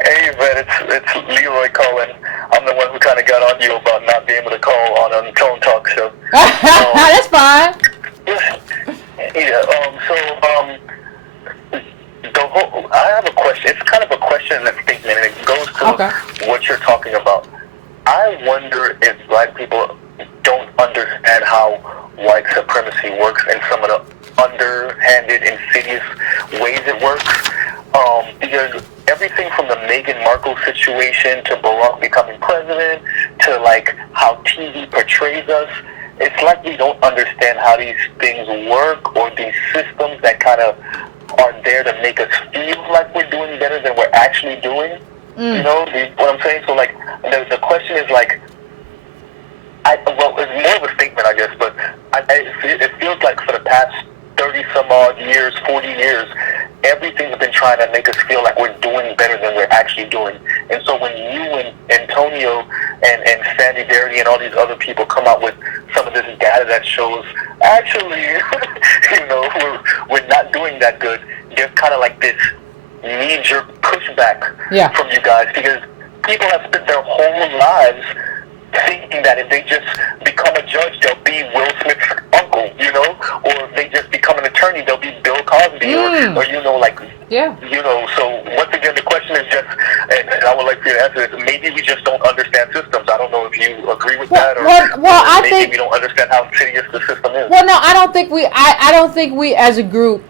Hey, Yvette, it's Leroy calling. I'm the one who kind of got on you about not being able to call on the Tone Talk show. That's fine. I have a question. It's kind of a question and a statement, and it goes to what you're talking about. I wonder if black people don't understand how white supremacy works and some of the underhanded, insidious ways it works. Because everything from the Meghan Markle situation to Barack becoming president to like how TV portrays us, it's like we don't understand how these things work, or these systems that kind of are there to make us feel like we're doing better than we're actually doing. You know what I'm saying? So like the question is like, it's more of a statement, I guess, but it feels like for the past 30 some odd years, 40 years, everything's been trying to make us feel like we're doing better than we're actually doing. And so when you and Antonio and Sandy Darity and all these other people come out with some of this data that shows actually, we're not doing that good, there's kind of like this knee-jerk pushback from you guys, because people have spent their whole lives thinking that if they just become a judge, they'll be Will Smith's uncle, or if they just become an attorney, they'll be Bill Cosby, or so once again, the question is just, and I would like for you to answer this, maybe we just don't understand systems. I don't know if you agree with that, or I think we don't understand how insidious the system is. Well, no, I don't think we as a group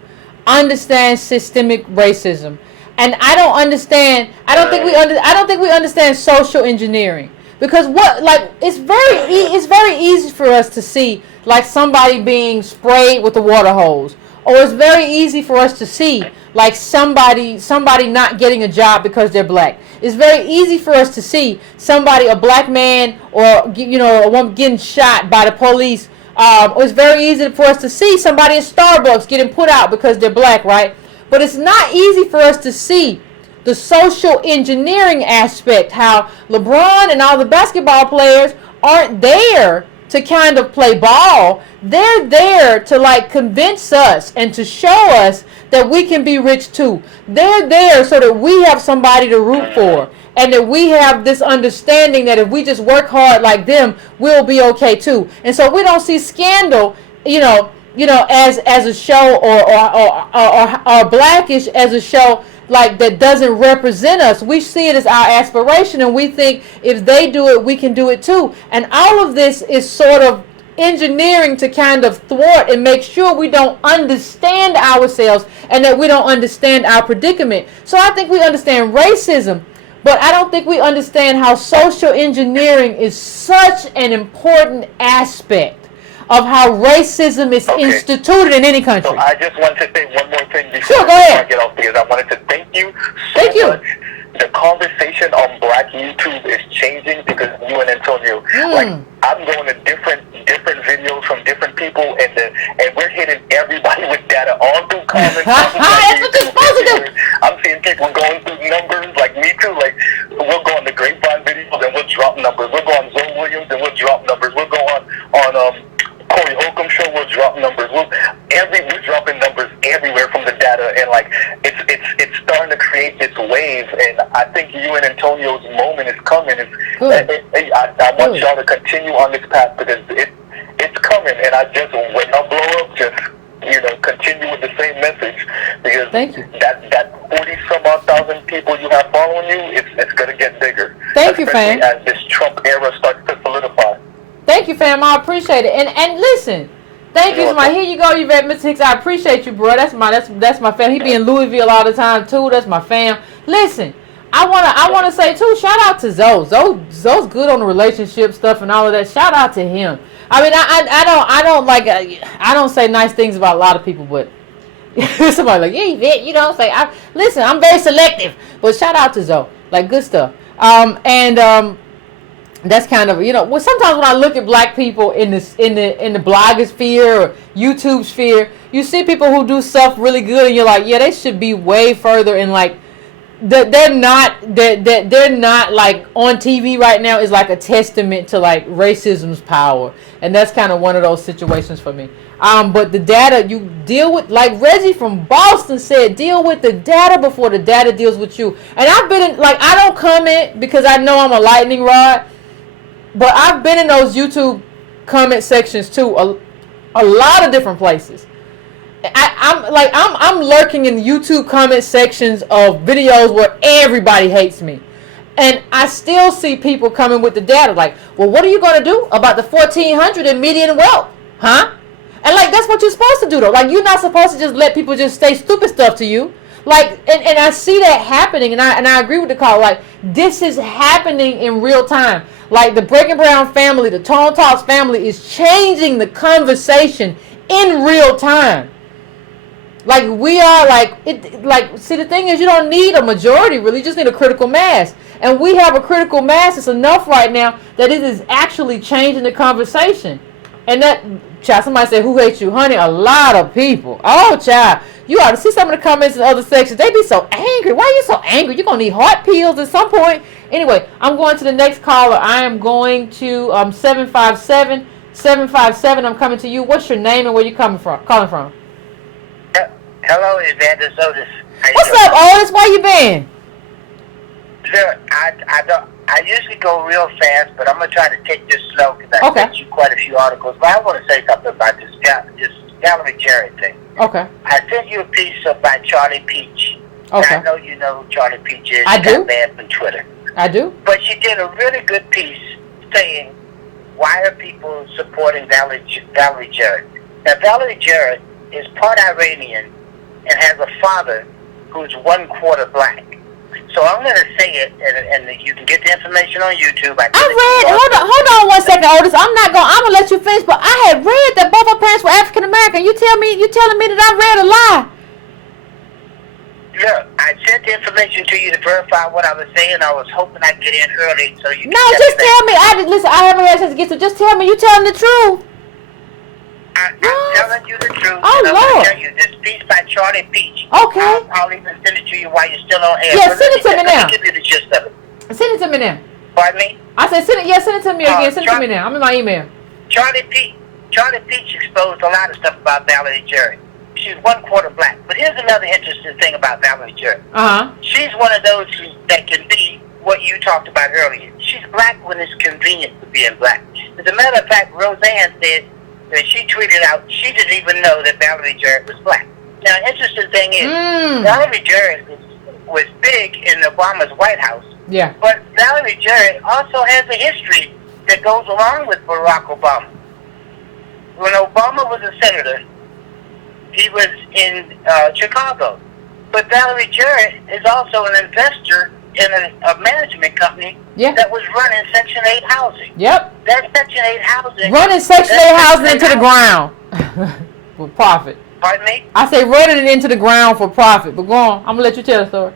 understand systemic racism, and I don't think we understand social engineering. Because it's very easy for us to see like somebody being sprayed with a water hose, or it's very easy for us to see like somebody not getting a job because they're black. It's very easy for us to see a black man or a woman getting shot by the police. It's very easy for us to see somebody in Starbucks getting put out because they're black, right? But it's not easy for us to see the social engineering aspect, how LeBron and all the basketball players aren't there to kind of play ball. They're there to like convince us and to show us that we can be rich too. They're there so that we have somebody to root for, and that we have this understanding that if we just work hard like them, we'll be okay too. And so we don't see Scandal, as a show or Blackish as a show like that doesn't represent us. We see it as our aspiration, and we think if they do it, we can do it too. And all of this is sort of engineering to kind of thwart and make sure we don't understand ourselves and that we don't understand our predicament. So I think we understand racism, but I don't think we understand how social engineering is such an important aspect of how racism is instituted in any country. So I just wanted to say one more thing before I get off, because I wanted to thank you so much. The conversation on Black YouTube is changing because of you and Antonio. Like, I'm going to different videos from different people, and we're hitting everybody with data all through comments. That's what you're supposed to do. I'm seeing people going through numbers, like me too. Like, we'll go on the Grapevine videos and we'll drop numbers. We'll go on Zoe Williams and we'll drop numbers. We'll go on Corey Holcomb show, we'll drop numbers. We're dropping numbers everywhere from the data, and like it's starting to create this wave. And I think you and Antonio's moment is coming. I want y'all to continue on this path because it's coming. And I just, when I blow up, just continue with the same message, because that 40 some odd thousand people you have following you, it's gonna get bigger. Thank you, fam. As this Trump era starts to solidify. Thank you, fam. I appreciate it. And listen, thank you so much. Here you go, Yvette, Mr. Hicks. I appreciate you, bro. That's my fam. He be in Louisville all the time too. That's my fam. Listen, I wanna say too, shout out to Zoe. Zoe's good on the relationship stuff and all of that. Shout out to him. I mean, I don't like, I don't say nice things about a lot of people, but somebody like, yeah, Yvette, you don't say. Listen, I'm very selective, but shout out to Zoe. Like, good stuff. That's kind of, well, sometimes when I look at black people in the blogosphere or YouTube sphere, you see people who do stuff really good, and you're like, yeah, they should be way further in, like, they're not like on TV right now is like a testament to like racism's power, and that's kind of one of those situations for me. But the data, you deal with, like Reggie from Boston said, deal with the data before the data deals with you. And I've been in, like, I don't comment because I know I'm a lightning rod, but I've been in those YouTube comment sections too, a lot of different places. I'm lurking in YouTube comment sections of videos where everybody hates me, and I still see people coming with the data like, well, what are you going to do about the 1,400 in median wealth, huh? And like, that's what you're supposed to do though. Like, you're not supposed to just let people just say stupid stuff to you. Like, and I see that happening, and I agree with the call. Like, this is happening in real time. Like, the Breaking Brown family, the Tone Talks family is changing the conversation in real time. Like, we are see, the thing is, you don't need a majority, really. You just need a critical mass. And we have a critical mass that's enough right now that it is actually changing the conversation. And that, child, somebody said, who hates you? Honey, a lot of people. Oh, child, you ought to see some of the comments in the other sections. They be so angry. Why are you so angry? You're going to need heart pills at some point. Anyway, I'm going to the next caller. I am going to 757. 757, I'm coming to you. What's your name and where you calling from? Hello, Yvette. It's Otis. What's up, Otis? Where you been? Look, I usually go real fast, but I'm gonna try to take this slow because I sent you quite a few articles. But I want to say something about this Valerie Jarrett thing. Okay. I sent you a piece by Charlie Peach. Okay. And I know you know who Charlie Peach is. I do. Banned from Twitter. I do. But she did a really good piece saying, why are people supporting Valerie Jarrett? Now, Valerie Jarrett is part Iranian and has a father who's 1/4 black. So I'm going to say it, and you can get the information on YouTube. Hold on 1 second, Otis. I'm going to let you finish, but I had read that both her parents were African American. You telling me that I read a lie? Look, I sent the information to you to verify what I was saying. I was hoping I'd get in early so you. No, just tell me. I haven't had a chance to get to. Just tell me. You telling the truth. I'm telling you the truth. Oh, and I'm Lord. going to tell you this piece by Charlie Peach. Okay. I'll even send it to you while you're still on air. Yeah, send it to me now. Let me give you the gist of it. Send it to me now. Pardon me? I said send it to me again. Send it to me now. I'm in my email. Charlie Peach exposed a lot of stuff about Valerie Jarrett. She's 1/4 black. But here's another interesting thing about Valerie Jarrett. She's one of those that can be what you talked about earlier. She's black when it's convenient to being black. As a matter of fact, Roseanne said that she tweeted out she didn't even know that Valerie Jarrett was black. Now, interesting thing is, Valerie Jarrett was big in Obama's White House. Yeah. But Valerie Jarrett also has a history that goes along with Barack Obama. When Obama was a senator, he was in Chicago. But Valerie Jarrett is also an investor in a management company that was running Section 8 housing. Yep. That Section 8 housing... Running Section 8 housing into the ground for profit. Pardon me? I say running it into the ground for profit. But go on. I'm going to let you tell the story.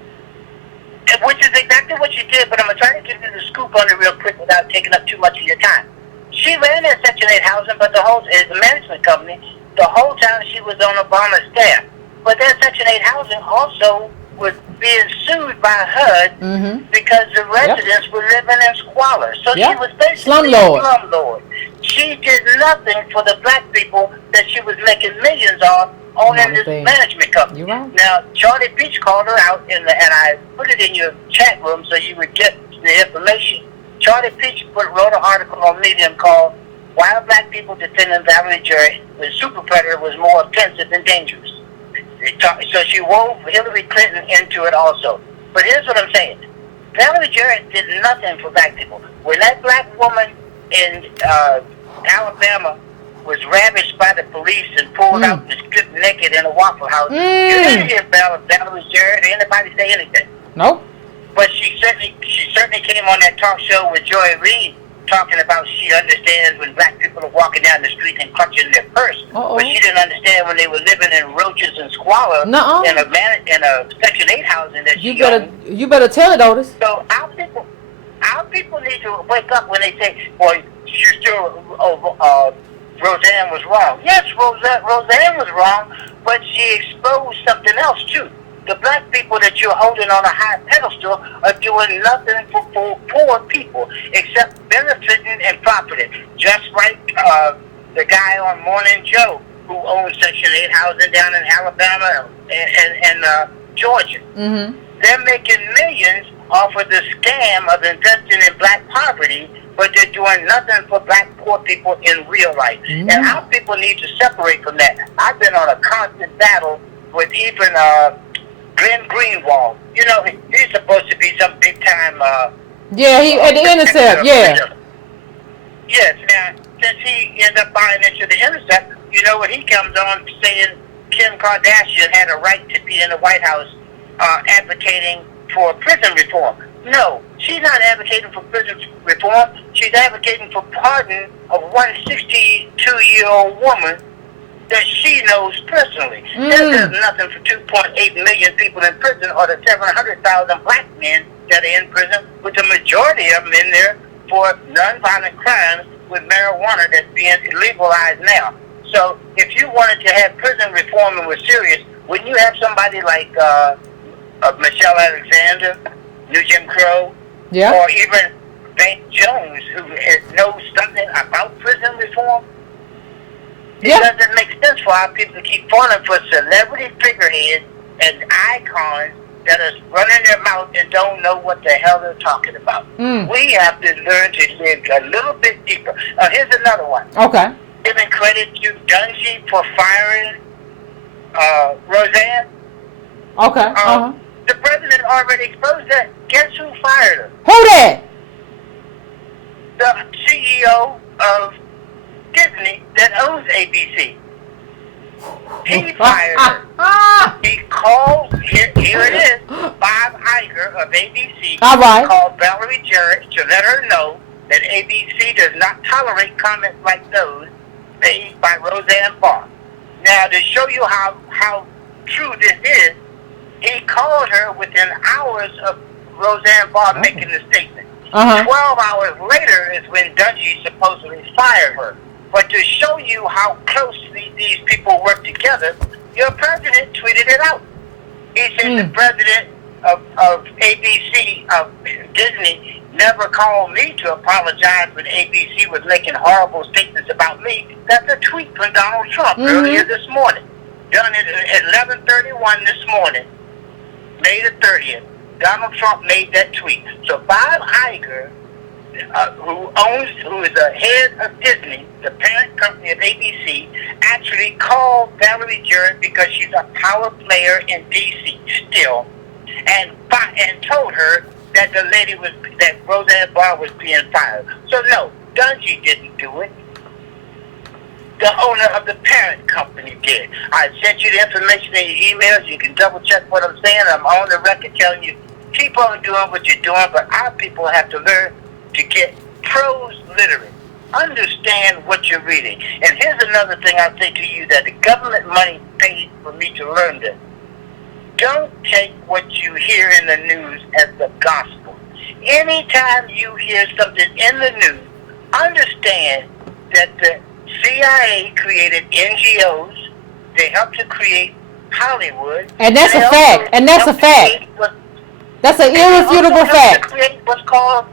Which is exactly what she did, but I'm going to try to give you the scoop on it real quick without taking up too much of your time. She ran that Section 8 housing, but it's a management company. The whole time she was on Obama's staff. But that Section 8 housing also was being sued by HUD because the residents were living in squalor. So she was basically a slumlord. She did nothing for the black people that she was making millions off owning this management company. Now, Charlie Peach called her out, and I put it in your chat room so you would get the information. Charlie Peach wrote an article on Medium called "Why Are Black People Defending Valerie Jarrett When Super Predator Was More Offensive and Dangerous?" So she wove Hillary Clinton into it also. But here's what I'm saying. Valerie Jarrett did nothing for black people. When that black woman in Alabama was ravished by the police and pulled out and stripped naked in a Waffle House, you didn't hear Valerie Jarrett or anybody say anything. Nope. But she certainly came on that talk show with Joy Reid talking about she understands when black people are walking down the street and clutching their purse. But she didn't understand when they were living in roaches and squalor in a Section 8 housing that you better tell it, Otis. So our people need to wake up when they say, well, you're still, Roseanne was wrong. Yes, Roseanne was wrong, but she exposed something else too. The black people that you're holding on a high pedestal are doing nothing for poor people except benefiting and profiting. Just like the guy on Morning Joe who owns Section 8 housing down in Alabama and Georgia. Mm-hmm. They're making millions off of the scam of investing in black poverty, but they're doing nothing for black poor people in real life. Mm-hmm. And our people need to separate from that. I've been on a constant battle with even Glenn Greenwald. You know, he's supposed to be some big time. He at the Intercept. Yeah. Yes. Now, since he ended up buying into the Intercept, you know what he comes on saying? Kim Kardashian had a right to be in the White House, advocating for prison reform. No, she's not advocating for prison reform. She's advocating for pardon of one 62-year-old woman that she knows personally. That does nothing for 2.8 million people in prison or the 700,000 black men that are in prison, with the majority of them in there for nonviolent crimes with marijuana that's being legalized now. So if you wanted to have prison reform and was serious, wouldn't you have somebody like Michelle Alexander, New Jim Crow, or even Bank Jones, who knows something about prison reform? It doesn't make sense for our people to keep falling for celebrity figureheads and icons that are running their mouth and don't know what the hell they're talking about. We have to learn to live a little bit deeper. Here's another one. Okay. Giving credit to Dungy for firing Roseanne. Okay. The president already exposed that. Guess who fired her? Who that? The CEO of Disney that owns ABC. He fired her. He called, here it is, Bob Iger of ABC. All right. Called Valerie Jarrett to let her know that ABC does not tolerate comments like those made by Roseanne Barr. Now, to show you how true this is, he called her within hours of Roseanne Barr making the statement. 12 hours later is when Dungy supposedly fired her. But to show you how closely these people work together, your president tweeted it out. He said the president of ABC, of Disney, never called me to apologize when ABC was making horrible statements about me. That's a tweet from Donald Trump earlier this morning. Done at 11:31 this morning, May the 30th. Donald Trump made that tweet. So Bob Iger, who is the head of Disney, the parent company of ABC, actually called Valerie Jarrett because she's a power player in DC still, and told her that that Roseanne Barr was being fired. So no, Dungy didn't do it. The owner of the parent company did. I sent you the information in your emails. You can double check what I'm saying. I'm on the record telling you, keep on doing what you're doing, but our people have to learn to get prose literate. Understand what you're reading. And here's another thing I'll say to you, that the government money paid for me to learn this. Don't take what you hear in the news as the gospel. Anytime you hear something in the news, understand that the CIA created NGOs. They helped to create Hollywood. And that's a fact. And that's a fact. That's an irrefutable fact. To create what's called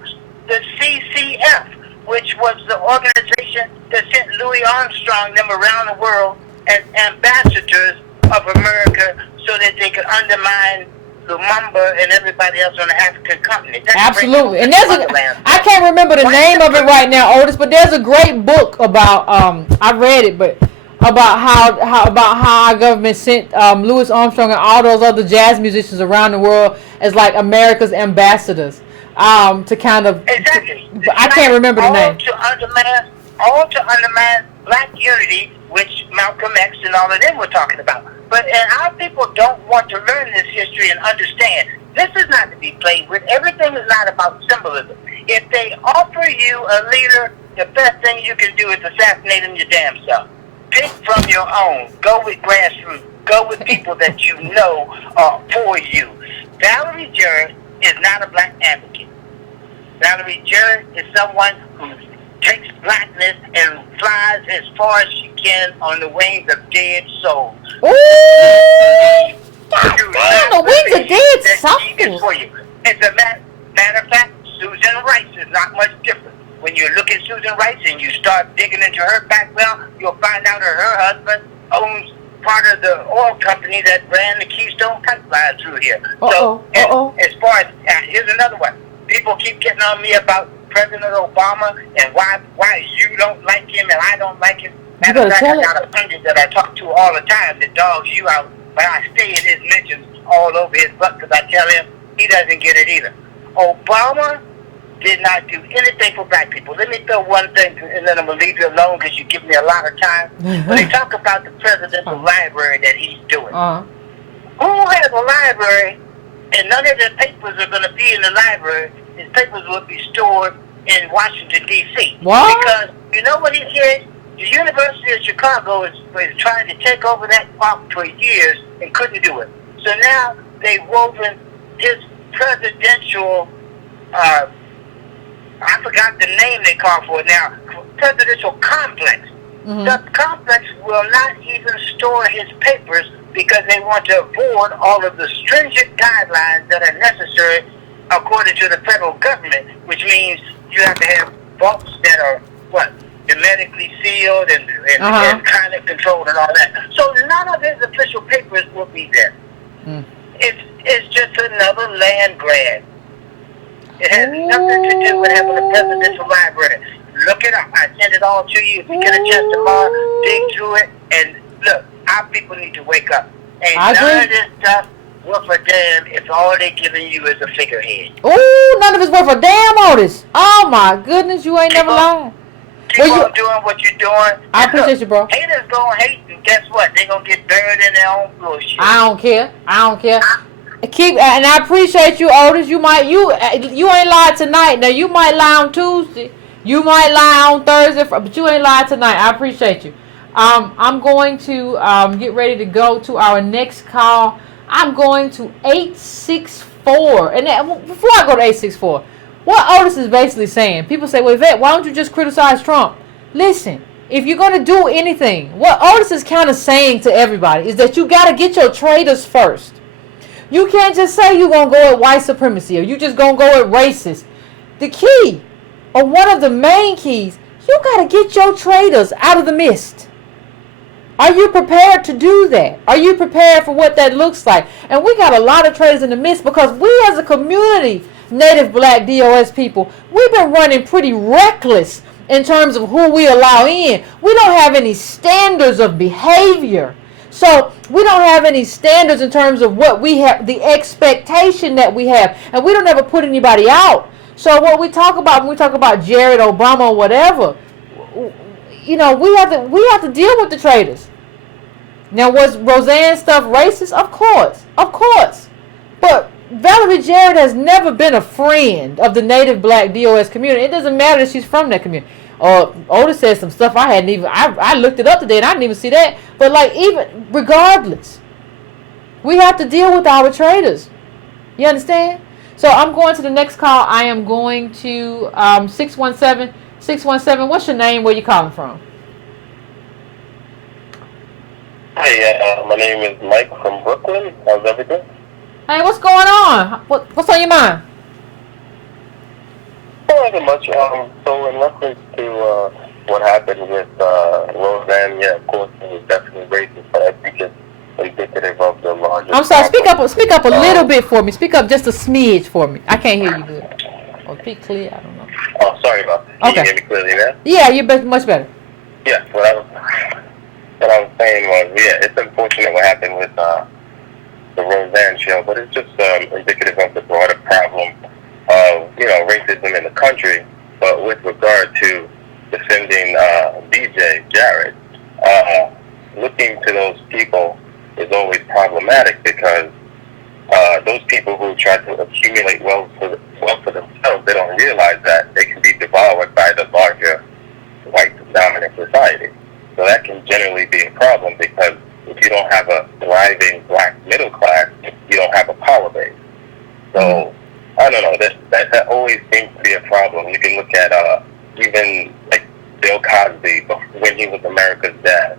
the CCF, which was the organization that sent Louis Armstrong them around the world as ambassadors of America so that they could undermine Lumumba and everybody else on the African continent. That's absolutely. And I can't remember the name of it right now, Otis, but there's a great book about, I read it, but about how our government sent Louis Armstrong and all those other jazz musicians around the world as like America's ambassadors, to kind of, I can't remember the name. All to undermine black unity, which Malcolm X and all of them were talking about. But our people don't want to learn this history and understand. This is not to be played played with. Everything is not about symbolism. If they offer you a leader, the best thing you can do is assassinate them your damn self. Pick from your own. Go with grassroots. Go with people that you know are for you. Valerie Jarrett is not a black advocate. Valerie Jarrett is someone who takes blackness and flies as far as she can on the wings of dead souls. Ooh! Damn, the wings of dead souls. For you. As a matter of fact, Susan Rice is not much different. When you look at Susan Rice and you start digging into her background, you'll find out that her husband owns part of the oil company that ran the Keystone Pipeline through here. So, as far as, here's another one. People keep getting on me about President Obama and why you don't like him and I don't like him. Matter of fact, I got a hundred that I talk to all the time that dogs you out, but I stay in his mentions all over his butt because I tell him he doesn't get it either. Obama did not do anything for black people. Let me throw one thing, and then I'm going to leave you alone because you give me a lot of time. When they talk about the presidential library that he's doing, who has a library and none of the papers are going to be in the library? His papers will be stored in Washington, D.C. What? Because you know what he did? The University of Chicago was trying to take over that park for years and couldn't do it. So now they've woven his presidential, I forgot the name they call for it now, presidential complex. The complex will not even store his papers because they want to avoid all of the stringent guidelines that are necessary according to the federal government, which means you have to have vaults that are, hermetically sealed and climate controlled and all that. So none of his official papers will be there. It's just another land grab. It has nothing to do with having a presidential library. Look it up. I send it all to you. If you get a chance tomorrow, dig through it. And look, our people need to wake up. Ain't none of this stuff worth a damn if all they're giving you is a figurehead. Ooh, none of it's worth a damn, Otis. Oh, my goodness. You ain't never lied. Keep on doing what you're doing. I appreciate you, bro. Haters gonna hate, and guess what? They're gonna get buried in their own bullshit. I don't care. And I appreciate you, Otis. You ain't lied tonight. Now you might lie on Tuesday, you might lie on Thursday, but you ain't lied tonight. I appreciate you. I'm going to get ready to go to our next call. I'm going to 864, and before I go to 864, what Otis is basically saying, people say, well, Yvette, why don't you just criticize Trump? Listen, if you're going to do anything, what Otis is kind of saying to everybody is that you got to get your traitors first. You can't just say you're going to go at white supremacy or you just going to go at racist. The key, or one of the main keys, you got to get your traitors out of the mist. Are you prepared to do that? Are you prepared for what that looks like? And we got a lot of traitors in the mist because we as a community, Native Black DOS people, we've been running pretty reckless in terms of who we allow in. We don't have any standards of behavior. So we don't have any standards in terms of what we have, the expectation that we have. And we don't ever put anybody out. So what we talk about when we talk about Jared, Obama, or whatever, you know, we have to deal with the traitors. Now, was Roseanne stuff racist? Of course. But Valerie Jarrett has never been a friend of the Native Black DOS community. It doesn't matter that she's from that community. Otis said some stuff I looked it up today and I didn't even see that. But even regardless, we have to deal with our traitors. You understand? So I'm going to the next call. I am going to 617. 617, what's your name? Where you calling from? Hey, my name is Mike from Brooklyn. How's everything? Hey, what's going on? What's on your mind? Nothing much. So in reference to what happened with Roseanne, yeah, of course, it was definitely racist, but I think it's indicative of the larger... I'm sorry, speak up a little bit for me. Speak up just a smidge for me. I can't hear you good. Or speak clear, I don't know. Oh, sorry about that. Can you hear me clearly now? Yeah, you're much better. Yeah, what I was saying was, yeah, it's unfortunate what happened with the Roseanne show, but it's just indicative of the broader problem of, racism in the country. But with regard to defending DJ Jarrett, looking to those people is always problematic because those people who try to accuse accumulate wealth for themselves, they don't realize that they can be devoured by the larger white dominant society. So that can generally be a problem, because if you don't have a thriving black middle class, you don't have a power base. So I don't know. That always seems to be a problem. You can look at even like Bill Cosby when he was America's dad,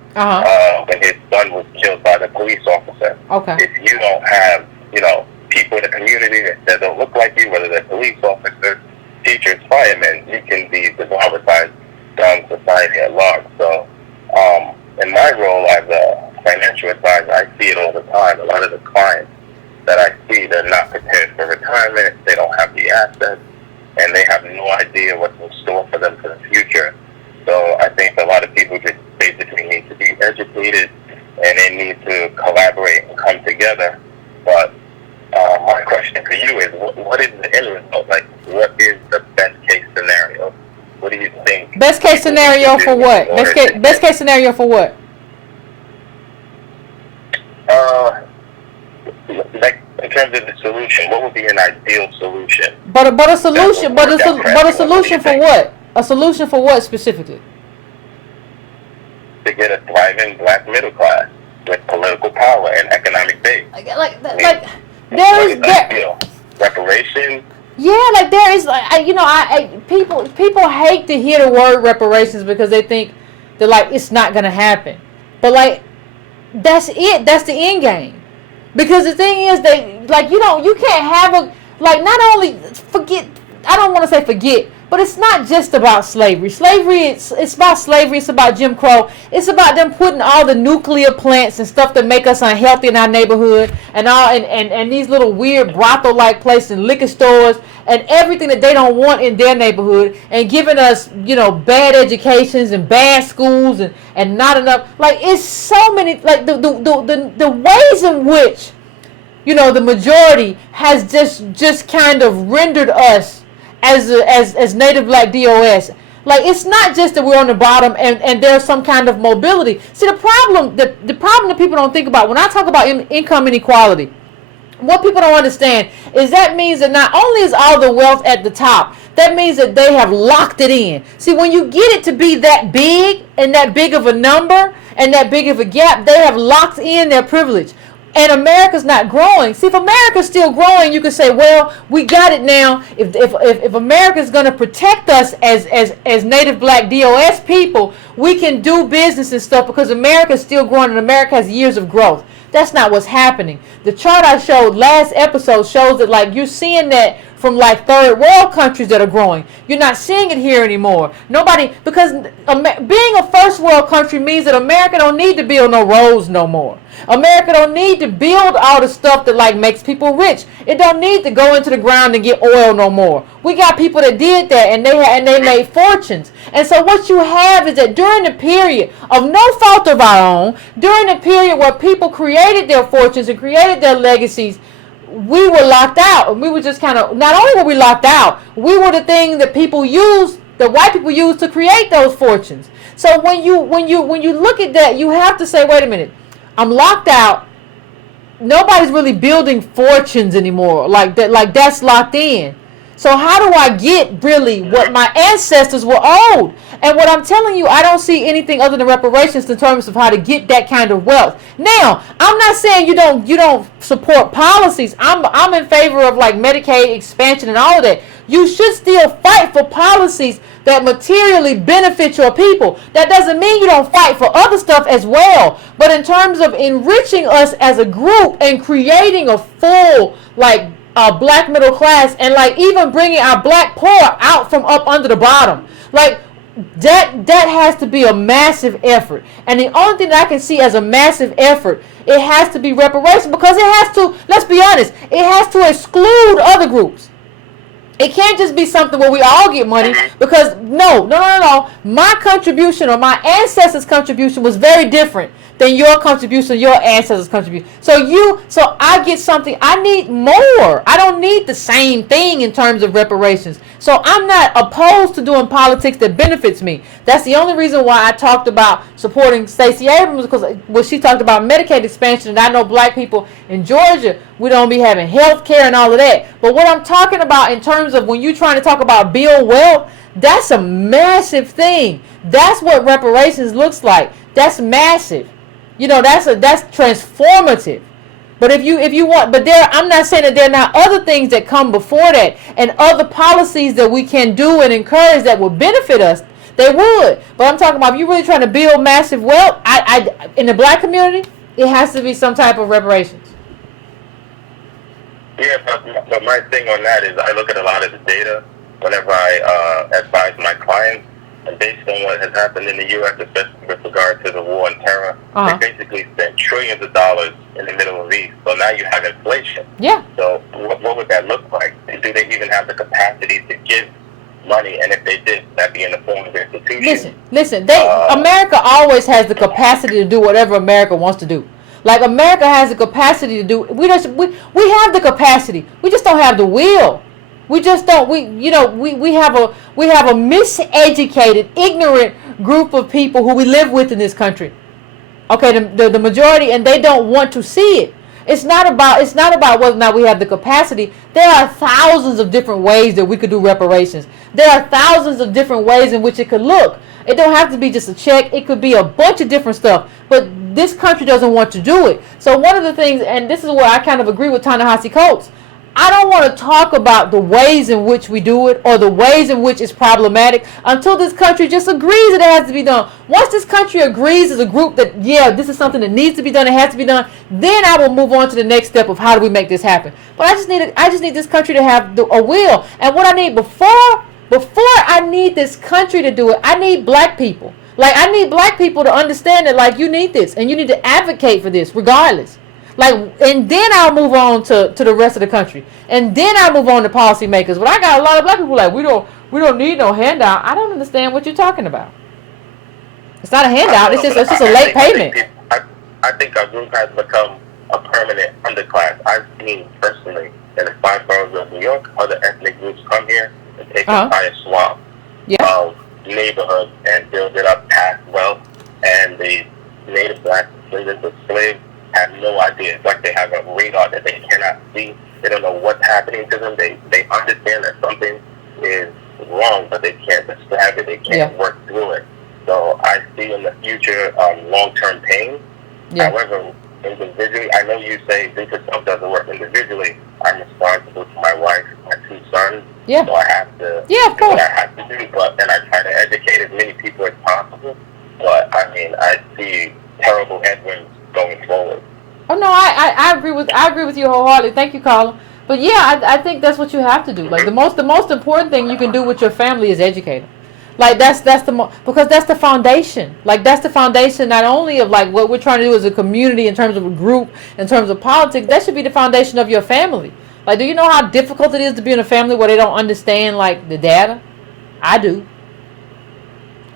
when his son was killed by the police officer. Okay. If you don't have, people in the community that don't look like you, whether they're police officers, teachers, firemen, you can be devoured by society at large. So, in my role as a financial advisor, I see it all the time. A lot of the clients that I see, they're not prepared for retirement. They don't have the assets, and they have no idea what's in store for them for the future. So I think a lot of people just basically need to be educated, and they need to collaborate and come together. But my question for you is, what is the end result? Like, what is the best case scenario? What do you think? Best case scenario for what? Best case scenario for what? Like, in terms of the solution, what would be an ideal solution? But a solution for what? A solution for what specifically? To get a thriving black middle class with political power and economic base. Reparations. Yeah, like there is, people hate to hear the word reparations because they think that like it's not gonna happen, but like that's it. That's the end game. Because the thing is, you can't have not only forget. I don't want to say forget, but it's not just about slavery. It's about slavery. It's about Jim Crow. It's about them putting all the nuclear plants and stuff that make us unhealthy in our neighborhood, and all and these little weird brothel-like places and liquor stores and everything that they don't want in their neighborhood, and giving us bad educations and bad schools and not enough. Like, it's so many, like the ways in which the majority has just kind of rendered us as native black DOS. Like, it's not just that we're on the bottom and there's some kind of mobility. See, the problem that people don't think about when I talk about income inequality, what people don't understand is that means that not only is all the wealth at the top, that means that they have locked it in. See, when you get it to be that big and that big of a number and that big of a gap, they have locked in their privilege. And America's not growing. See, if America's still growing, you can say, well, we got it now. If America's going to protect us as native black DOS people, we can do business and stuff because America's still growing and America has years of growth. That's not what's happening. The chart I showed last episode shows that, like, you're seeing that from like third world countries that are growing. You're not seeing it here anymore. Because being a first world country means that America don't need to build no roads no more. America don't need to build all the stuff that like makes people rich. It don't need to go into the ground and get oil no more. We got people that did that and they made fortunes. And so what you have is that during the period of no fault of our own, during the period where people created their fortunes and created their legacies, we were locked out. And we were just kind of, not only were we locked out, we were the thing that the white people used to create those fortunes. So when you look at that, you have to say, wait a minute, I'm locked out. Nobody's really building fortunes anymore. Like that's locked in. So how do I get really what my ancestors were owed? And what I'm telling you, I don't see anything other than reparations in terms of how to get that kind of wealth. Now, I'm not saying you don't support policies. I'm in favor of like Medicaid expansion and all of that. You should still fight for policies that materially benefit your people. That doesn't mean you don't fight for other stuff as well. But in terms of enriching us as a group and creating a full black middle class, and like even bringing our black poor out from up under the bottom, like that has to be a massive effort. And the only thing that I can see as a massive effort, it has to be reparation, because it has to, let's be honest, it has to exclude other groups. It can't just be something where we all get money, because no. My contribution or my ancestors' contribution was very different than your contribution, your ancestors' contribution. So I get something. I need more. I don't need the same thing in terms of reparations. So I'm not opposed to doing politics that benefits me. That's the only reason why I talked about supporting Stacey Abrams, because when she talked about Medicaid expansion, and I know black people in Georgia We don't be having health care and all of that. But what I'm talking about in terms of when you're trying to talk about build wealth, that's a massive thing. That's what reparations looks like. That's massive. You know, that's transformative. But if you want, but I'm not saying that there are not other things that come before that and other policies that we can do and encourage that would benefit us. They would. But I'm talking about if you're really trying to build massive wealth, I in the black community, it has to be some type of reparations. Yeah, but my thing on that is I look at a lot of the data whenever I advise my clients, and based on what has happened in the U.S., especially with regard to the war on terror, they basically spent trillions of dollars in the Middle East. So now you have inflation. Yeah. So what would that look like? Do they even have the capacity to give money? And if they did, that'd be in the form of institutions. Listen. America always has the capacity to do whatever America wants to do. Like America has the capacity to do. We have the capacity. We just don't have the will. We just don't. We have a miseducated, ignorant group of people who we live with in this country. Okay, the majority, and they don't want to see it. It's not about whether or not we have the capacity. There are thousands of different ways that we could do reparations. There are thousands of different ways in which it could look. It don't have to be just a check. It could be a bunch of different stuff. But this country doesn't want to do it. So one of the things, and this is where I kind of agree with Ta-Nehisi Coates, I don't want to talk about the ways in which we do it or the ways in which it's problematic until this country just agrees that it has to be done. Once this country agrees as a group that, yeah, this is something that needs to be done, it has to be done, then I will move on to the next step of how do we make this happen. But I just need this country to have a will. And what I need before I need this country to do it, I need black people. Like, I need black people to understand that, like, you need this and you need to advocate for this regardless. Like, and then I'll move on to the rest of the country, and then I'll move on to policymakers. But I got a lot of black people like we don't need no handout. I don't understand what you're talking about. It's not a handout. It's just a late payment. I think our group has become a permanent underclass. I've seen personally in the 5 boroughs of New York, other ethnic groups come here and take an entire swamp of neighborhoods and build it up past wealth, and the native black descendants of slaves have no idea. It's like they have a radar that they cannot see. They don't know what's happening to them. They understand that something is wrong, but they can't describe it. They can't work through it. So I see in the future long-term pain. However, individually, I know you say think yourself doesn't work individually. I'm responsible to my wife, my 2 sons. So I have to do what I have to do. And I try to educate as many people as possible. But I mean, I see terrible headwinds going forward. Oh no, I agree with you wholeheartedly. Thank you, Colin. But yeah, I think that's what you have to do. Like the most important thing you can do with your family is educate them. Like because that's the foundation. Like that's the foundation not only of like what we're trying to do as a community in terms of a group, in terms of politics. That should be the foundation of your family. Like, do you know how difficult it is to be in a family where they don't understand like the data? I do.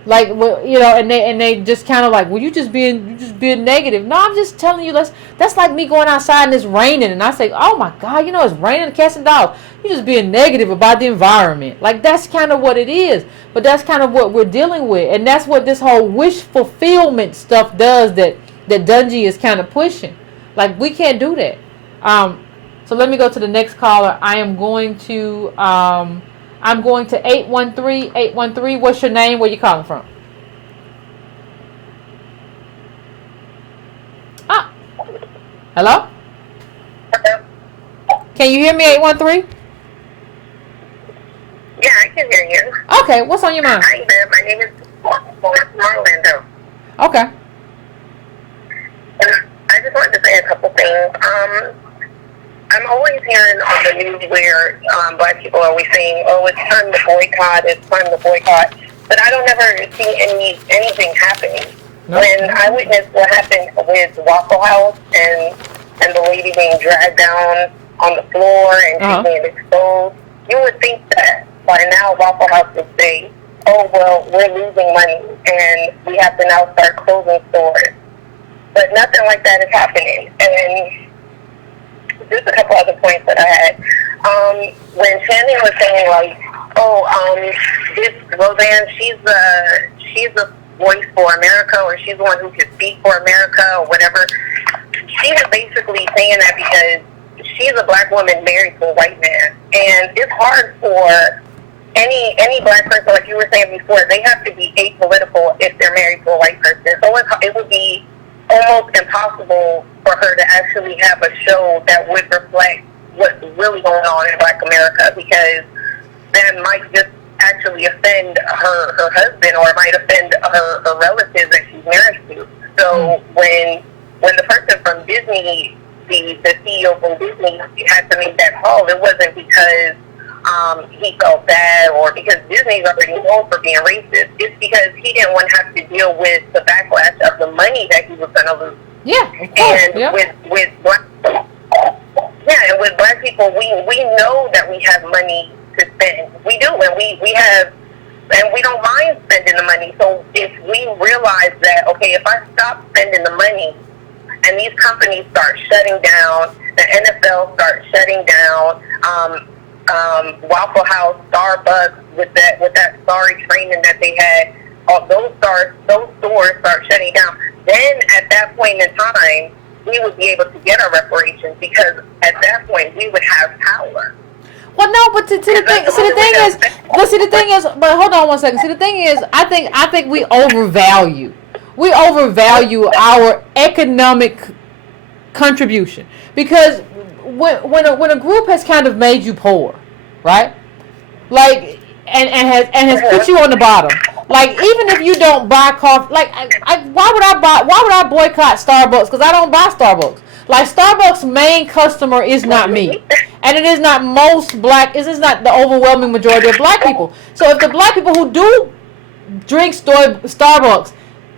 Like, well, you know, and they just kind of like, well, you're just being negative. No, I'm just telling you, that's like me going outside and it's raining, and I say, oh my God, you know, it's raining and cats and dogs. You're just being negative about the environment. Like, that's kind of what it is. But that's kind of what we're dealing with, and that's what this whole wish fulfillment stuff does that Dungy is kind of pushing. Like, we can't do that. So let me go to the next caller. I'm going to 813. What's your name? Where you calling from? Hello? Can you hear me, 813? Yeah, I can hear you. Okay, what's on your mind? Hi there, my name is Orlando. Okay. And I just wanted to say a couple things. I'm always hearing on the news where black people are always saying, oh, it's time to boycott, but I don't ever see anything happening. No. When I witnessed what happened with Waffle House and the lady being dragged down on the floor and she's being exposed, you would think that by now Waffle House would say, oh, well, we're losing money and we have to now start closing stores. But nothing like that is happening. And just a couple other points that I had. When Shannon was saying, like, this Roseanne, she's the voice for America, or she's the one who can speak for America, or whatever. She was basically saying that because she's a black woman married to a white man, and it's hard for any black person, like you were saying before, they have to be apolitical if they're married to a white person. So it would be almost impossible for her to actually have a show that would reflect what's really going on in Black America, because that might just actually offend her husband, or it might offend her relatives that she's married to. So when the person from Disney, the CEO from Disney, had to make that call, it wasn't because he felt bad or because Disney's already known for being racist. It's because he didn't want to have to deal with the backlash of the money that he was going to lose. Yeah, of course. And with black people, we know that we have money to spend. We do, and we have, and we don't mind spending the money. So if we realize that, okay, if I stop spending the money and these companies start shutting down, the NFL starts shutting down, Waffle House, Starbucks, with that sorry training that they had, all those stores start shutting down, then at that point in time, we would be able to get our reparations, because at that point we would have power. Well, no, but the thing is, but hold on one second. See, the thing is, I think we overvalue our economic contribution, because when a group has kind of made you poor, right? Like, and has put you on the bottom. Like, even if you don't buy coffee, like, why would I boycott Starbucks? Because I don't buy Starbucks. Like, Starbucks' main customer is not me, and it is not most black. It is not the overwhelming majority of black people. So if the black people who do drink Starbucks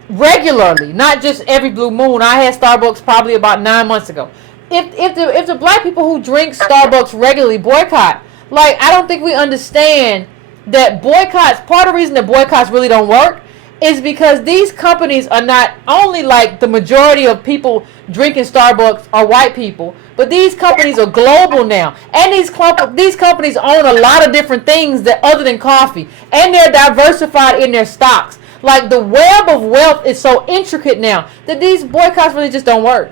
regularly, not just every blue moon, I had Starbucks probably about 9 months ago. If the black people who drink Starbucks regularly boycott, like, I don't think we understand that boycotts, part of the reason that boycotts really don't work is because these companies are not only, like, the majority of people drinking Starbucks are white people, but these companies are global now. And these companies own a lot of different things that other than coffee. And they're diversified in their stocks. Like, the web of wealth is so intricate now that these boycotts really just don't work.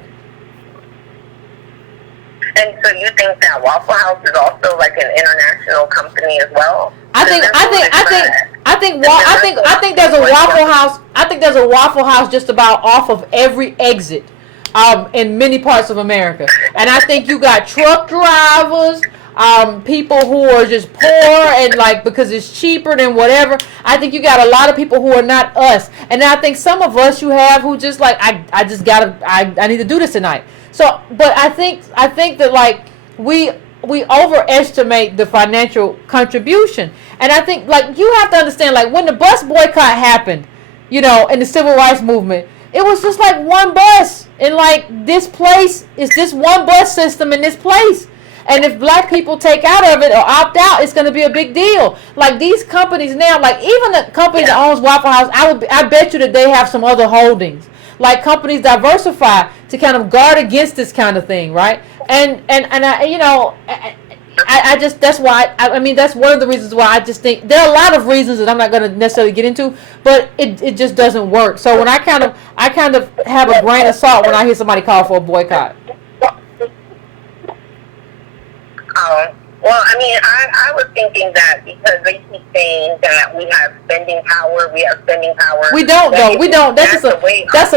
And so you think that Waffle House is also like an international company as well? I think there's a Waffle House. I think there's a Waffle House just about off of every exit, in many parts of America. And I think you got truck drivers, people who are just poor and, like, because it's cheaper than whatever. I think you got a lot of people who are not us. And I think some of us you have who just like, I need to do this tonight. So, but I think that, like, we overestimate the financial contribution. And I think, like, you have to understand, like, when the bus boycott happened, you know, in the civil rights movement, it was just like one bus. And, like, this place is this one bus system in this place. And if black people take out of it or opt out, it's going to be a big deal. Like, these companies now, like, even the company that owns Waffle House, I bet you that they have some other holdings. Like, companies diversify to kind of guard against this kind of thing, right? And I, you know, I just, that's why, I mean, that's one of the reasons why I just think, there are a lot of reasons that I'm not going to necessarily get into, but it just doesn't work. So when I kind of have a grain of salt when I hear somebody call for a boycott. Well, I mean, I was thinking that because they keep saying that we have spending power. We don't, though. We don't. That's a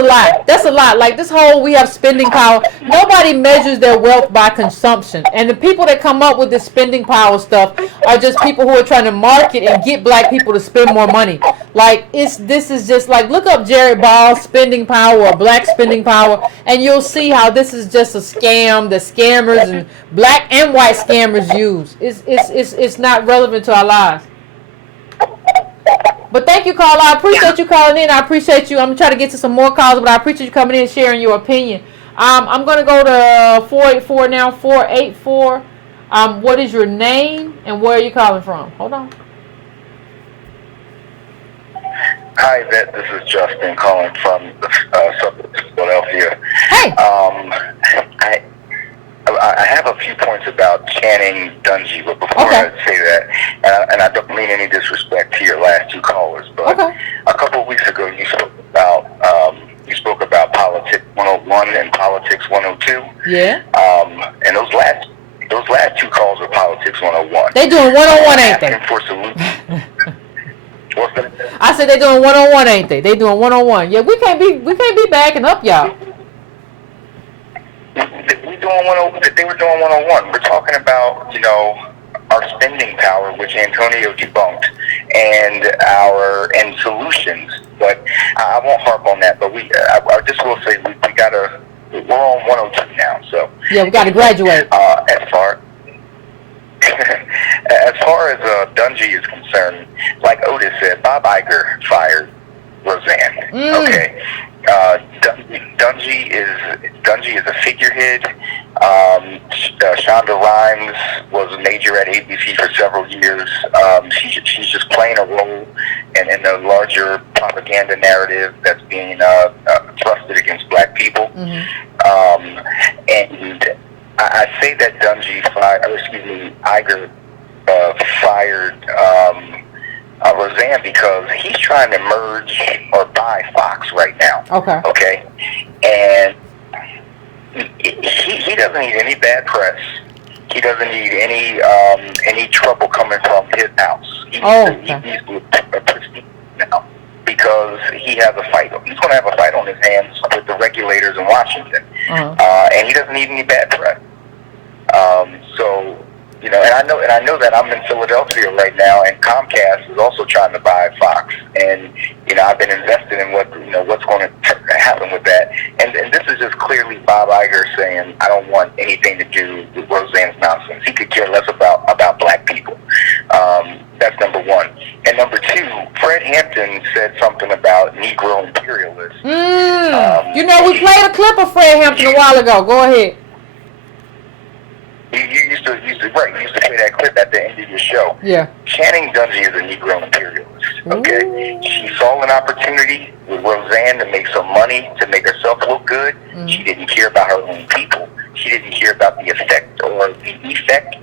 lie. That's a lie. Like, this whole we have spending power, nobody measures their wealth by consumption. And the people that come up with this spending power stuff are just people who are trying to market and get black people to spend more money. Like, this is just like, look up Jared Ball's spending power or black spending power, and you'll see how this is just a scam that scammers and black and white scammers use. It's not relevant to our lives. But thank you, Carla. I appreciate you calling in. I appreciate you. I'm going to try to get to some more calls, but I appreciate you coming in and sharing your opinion. I'm going to go to 484 now. 484. What is your name and where are you calling from? Hold on. Hi, Yvette. This is Justin calling from the suburbs of Philadelphia. Hey. I have a few points about Channing Dungy, but before I say that, and I don't mean any disrespect to your last two callers, but a couple of weeks ago you spoke about Politics 101 and Politics 102. Yeah. And those last They doing one-on-one, ain't they? Asking for solutions. What's that? I said they doing one-on-one, ain't they? They doing one-on-one. Yeah, we can't be backing up, y'all. They were doing one-on-one. We're talking about, our spending power, which Antonio debunked, and solutions. But I won't harp on that. But I just will say we're on 102 now. So yeah, we got to graduate. As far as Dungy is concerned, like Otis said, Bob Iger fired Roseanne. Okay. Dungy is a figurehead. Shonda Rhimes was a major at ABC for several years. She's just playing a role in the larger propaganda narrative that's being thrusted against black people. Mm-hmm. And I say that Iger fired Roseanne because he's trying to merge or buy Fox right now. Okay. And he doesn't need any bad press. He doesn't need any trouble coming from his house. He needs to pristine now because he has a fight. He's going to have a fight on his hands with the regulators in Washington, and he doesn't need any bad press. So. And I know that I'm in Philadelphia right now, and Comcast is also trying to buy Fox, and I've been invested in what's going to happen with that, and this is just clearly Bob Iger saying I don't want anything to do with Roseanne's nonsense. He could care less about black people. That's number one, and number two, Fred Hampton said something about Negro imperialists. We played a clip of Fred Hampton a while ago. Go ahead. You used to play that clip at the end of your show. Yeah. Channing Dungy is a Negro imperialist. Okay. Ooh. She saw an opportunity with Roseanne to make some money, to make herself look good. She didn't care about her own people. She didn't care about the effect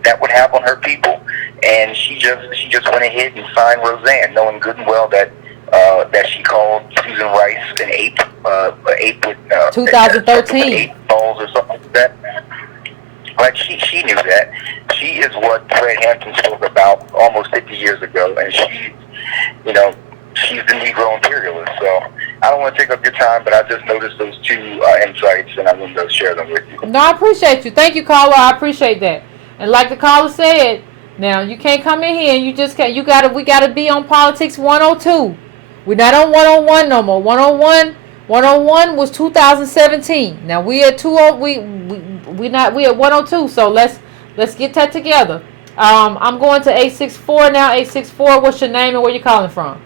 that would have on her people, and she just went ahead and signed Roseanne, knowing good and well that she called Susan Rice an ape with 2013 8 balls or something like that. Like she knew that. She is what Fred Hampton spoke about almost 50 years ago, and she's the Negro imperialist. So I don't want to take up your time, but I just noticed those two insights, and I wanted to share them with you. No, I appreciate you. Thank you, caller. I appreciate that. And like the caller said, now you can't come in here and you just can't. We gotta be on Politics 102. We're not on 101 no more. 101 was 2017. Now we at 20. We at 102, so let's get that together. I'm going to 864 now. 864, what's your name and where you calling from?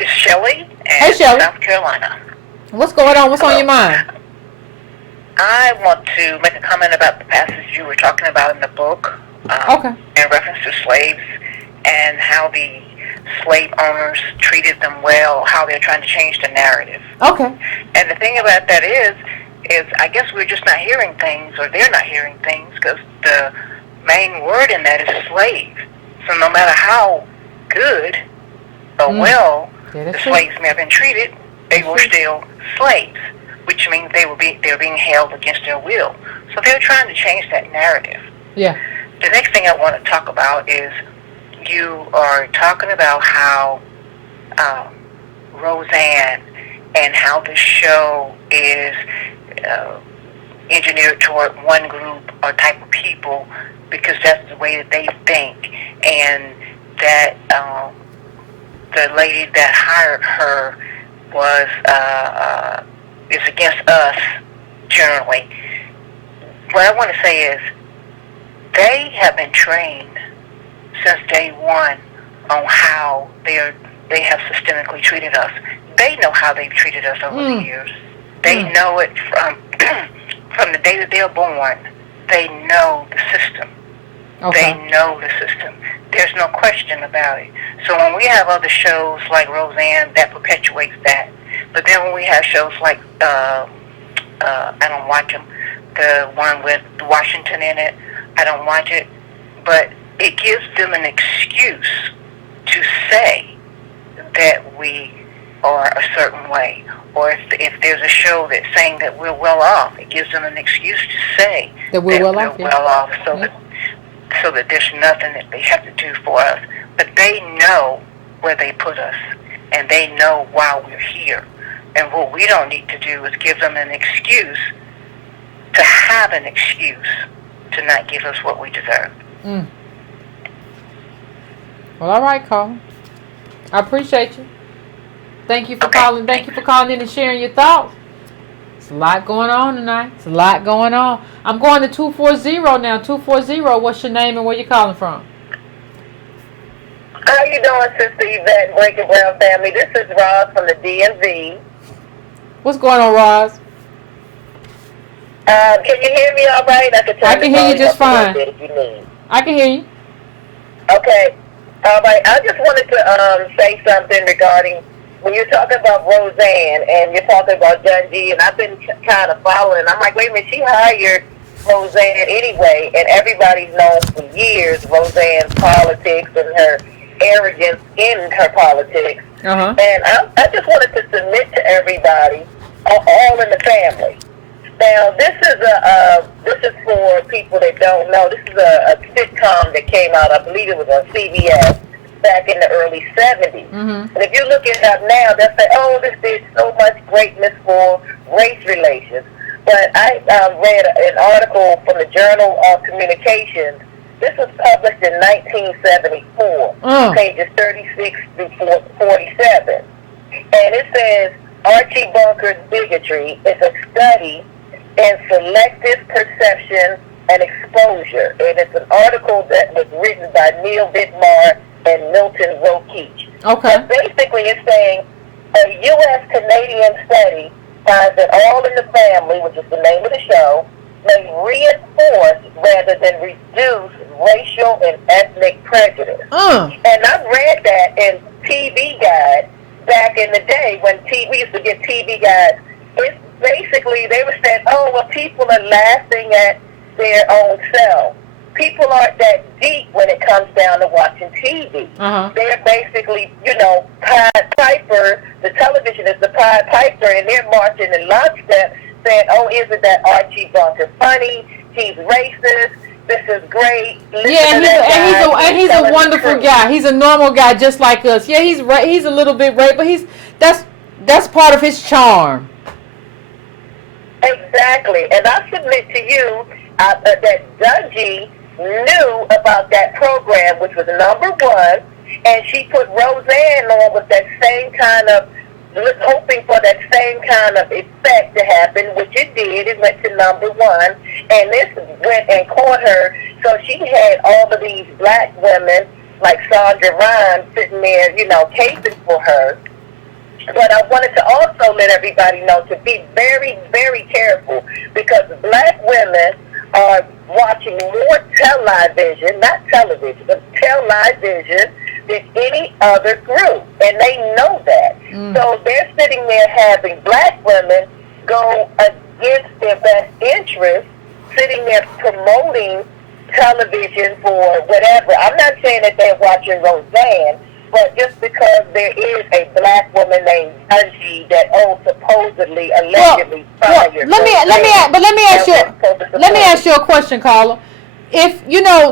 It's Shelley. Hey, Shelley. South Carolina. What's going on? What's on your mind? I want to make a comment about the passage you were talking about in the book. In reference to slaves and how the slave owners treated them well, how they're trying to change the narrative. Okay. And the thing about that is I guess we're just not hearing things, or they're not hearing things, because the main word in that is slave. So no matter how good or well the slaves may have been treated, they were still slaves, which means they were being held against their will. So they're trying to change that narrative. Yeah. The next thing I want to talk about is you are talking about how Roseanne and how the show is engineered toward one group or type of people because that's the way that they think, and that the lady that hired her is against us generally. What I want to say is they have been trained since day one on how they have systemically treated us. They know how they've treated us over the years. They know it from the day that they're born. They know the system. Okay. They know the system. There's no question about it. So when we have other shows like Roseanne, that perpetuates that. But then when we have shows like, I don't watch them, the one with Washington in it, I don't watch it. But it gives them an excuse to say that we are a certain way. Or if there's a show that's saying that we're well off, it gives them an excuse to say that we're well off. So so that there's nothing that they have to do for us. But they know where they put us, and they know why we're here. And what we don't need to do is give them an excuse to have an excuse to not give us what we deserve. Mm. Well, all right, Colin. I appreciate you. Thank you for calling. Thank you for calling in and sharing your thoughts. It's a lot going on tonight. It's a lot going on. I'm going to 240 now. 240. What's your name and where you calling from? How you doing, Sister Yvette, Breaking Brown family? This is Roz from the DMV. What's going on, Roz? Can you hear me all right? I can hear you just fine. If you need. I can hear you. Okay. All right. I just wanted to say something regarding when you're talking about Roseanne and you're talking about Dungy, and I've been kind of following. I'm like, wait a minute, she hired Roseanne anyway, and everybody's known for years Roseanne's politics and her arrogance in her politics. Uh-huh. And I just wanted to submit to everybody, all in the family. Now, this is for people that don't know. This is a sitcom that came out, I believe it was on CBS, back in the early 70s. Mm-hmm. And if you look it up now, they'll say, oh, this did so much greatness for race relations. But I read an article from the Journal of Communications. This was published in 1974, pages 36 through 47. And it says, Archie Bunker's bigotry is a study in selective perception and exposure. And it's an article that was written by Neil Vidmar and Milton Rokeach. Okay. And basically it's saying a U.S.-Canadian study finds that All in the Family, which is the name of the show, may reinforce rather than reduce racial and ethnic prejudice. And I've read that in TV Guide back in the day when we used to get TV Guides. It's basically, they were saying, oh, well, people are laughing at their own selves. People aren't that deep when it comes down to watching TV. Uh-huh. They're basically, Pied Piper, the television is the Pied Piper, and they're marching in lockstep saying, oh, isn't that Archie Bunker funny? He's racist. This is great. He's a wonderful guy. He's a normal guy just like us. Yeah, he's a little bit right, but that's part of his charm. Exactly. And I submit to you that Dungy knew about that program, which was number one, and she put Roseanne on with that same kind of, hoping for that same kind of effect to happen, which it did. It went to number one, and this went and caught her. So she had all of these black women, like Sandra Rhimes, sitting there, caping for her. But I wanted to also let everybody know to be very, very careful, because black women are watching more television, not television, but television than any other group, and they know that. So they're sitting there having black women go against their best interests, sitting there promoting television for whatever. I'm not saying that they're watching Roseanne, but just because there is a black woman named Dungy that supposedly, allegedly fired. Let me ask you a question, Carla. If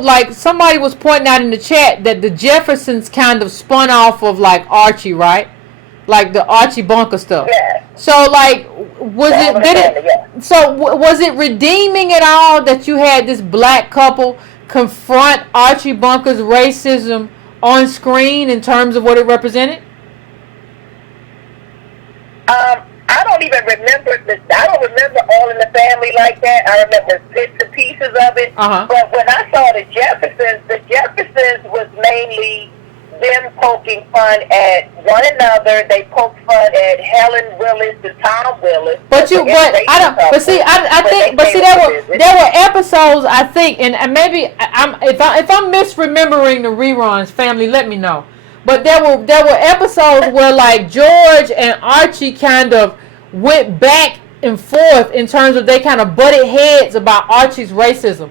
like somebody was pointing out in the chat that the Jeffersons kind of spun off of like Archie, right? Like the Archie Bunker stuff. Yeah. So like, was it redeeming at all that you had this black couple confront Archie Bunker's racism on screen in terms of what it represented? I don't even remember this. I don't remember All in the Family like that. I remember bits and pieces of it. Uh-huh. But when I saw the Jeffersons was mainly them poking fun at one another. They poked fun at Helen Willis and Tom Willis. I think there were episodes, I think, and maybe if I'm misremembering the reruns, family, let me know. But there were episodes where like George and Archie kind of went back and forth in terms of they kind of butted heads about Archie's racism.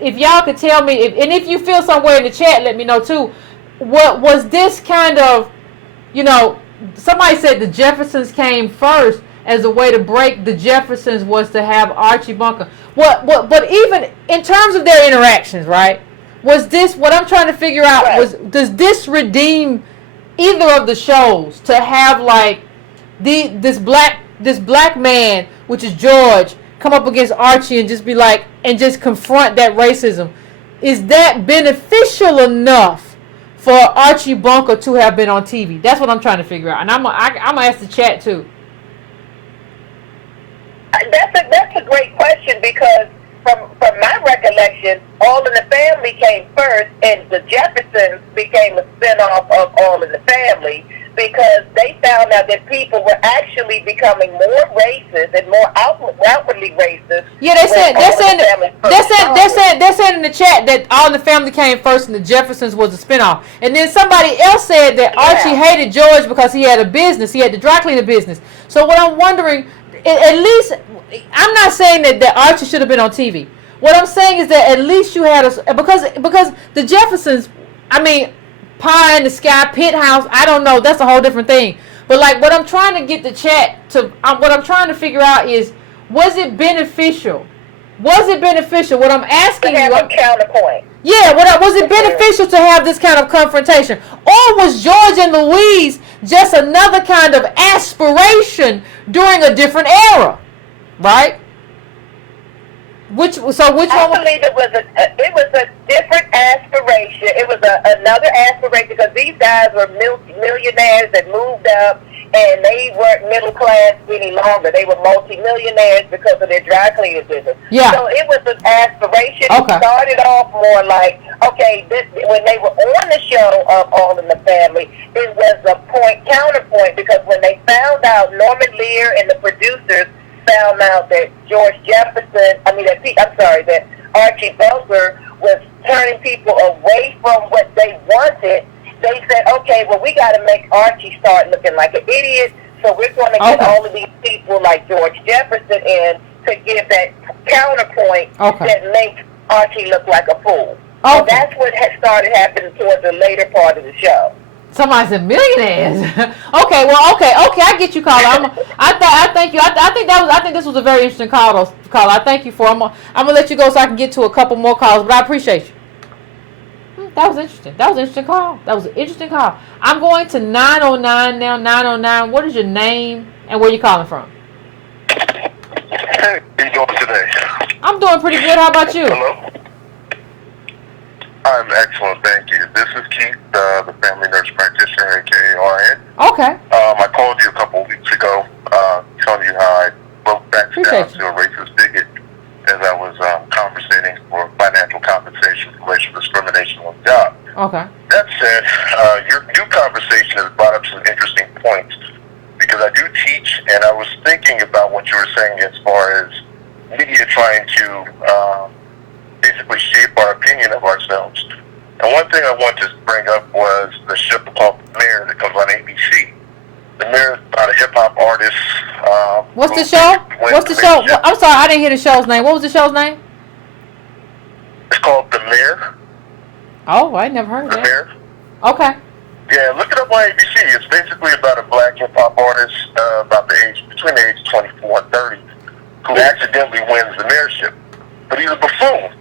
If y'all could tell me, if you feel somewhere in the chat, let me know too. What was this kind of, somebody said the Jeffersons came first, as a way to break the Jeffersons was to have Archie Bunker. But even in terms of their interactions, right? Was this what I'm trying to figure out? Right. Does this redeem either of the shows to have like this black man, which is George, come up against Archie and just be like and just confront that racism? Is that beneficial enough for Archie Bunker to have been on TV? That's what I'm trying to figure out, and I'm gonna ask the chat too. That's a great question, because from my recollection, All in the Family came first, and the Jeffersons became a spinoff of All in the Family, because they found out that people were actually becoming more racist and more outwardly racist. Yeah, they're saying in the chat that All in the Family came first and the Jeffersons was a spinoff. And then somebody else said that Archie hated George because he had a business. He had the dry cleaner business. So what I'm wondering, at least, I'm not saying that Archie should have been on TV. What I'm saying is that at least you had because the Jeffersons, I mean, Pie in the Sky, Penthouse, I don't know, that's a whole different thing. But like what I'm trying to get the chat to, what I'm trying to figure out is, was it beneficial? Was it beneficial? What I'm asking you, a counterpoint. Yeah, was it beneficial to have this kind of confrontation? Or was George and Louise just another kind of aspiration during a different era? Right? Which one? I believe it was a different aspiration. It was another aspiration, because these guys were millionaires that moved up, and they weren't middle class any longer. They were multimillionaires because of their dry cleaning business. Yeah. So it was an aspiration. Okay. It started off more like, okay, when they were on the show of All in the Family, it was a counterpoint, because when they found out, Norman Lear and the producers found out that that Archie Bunker was turning people away from what they wanted, they said, okay, well, we got to make Archie start looking like an idiot, so we're going to get all of these people like George Jefferson in to give that counterpoint that makes Archie look like a fool. So that's what had started happening towards the later part of the show. Somebody said millionaires. Okay, I get you, caller. I thank you. I think this was a very interesting call. I thank you for. I'm gonna let you go so I can get to a couple more calls, but I appreciate you. That was interesting. That was an interesting call. I'm going to 909 now. 909. What is your name and where you calling from? Hey, how you doing today? I'm doing pretty good. How about you? Hello. I'm excellent, thank you. This is Keith, the family nurse practitioner, aka RN. Okay. I called you a couple of weeks ago, telling you how I broke back down to a racist bigot as I was conversating for financial compensation for racial discrimination on the job. Okay. That said, your new conversation has brought up some interesting points, because I do teach, and I was thinking about what you were saying as far as media trying to basically shape our opinion of ourselves. And one thing I want to bring up was the show called The Mayor that comes on ABC. The Mayor is about a hip-hop artist. What's the show? I'm sorry, I didn't hear the show's name. What was the show's name? It's called The Mayor. Oh, I never heard of that. The Mayor. Okay. Yeah, look it up on ABC. It's basically about a black hip-hop artist between the age of 24 and 30 who accidentally wins the mayorship. But he's a buffoon.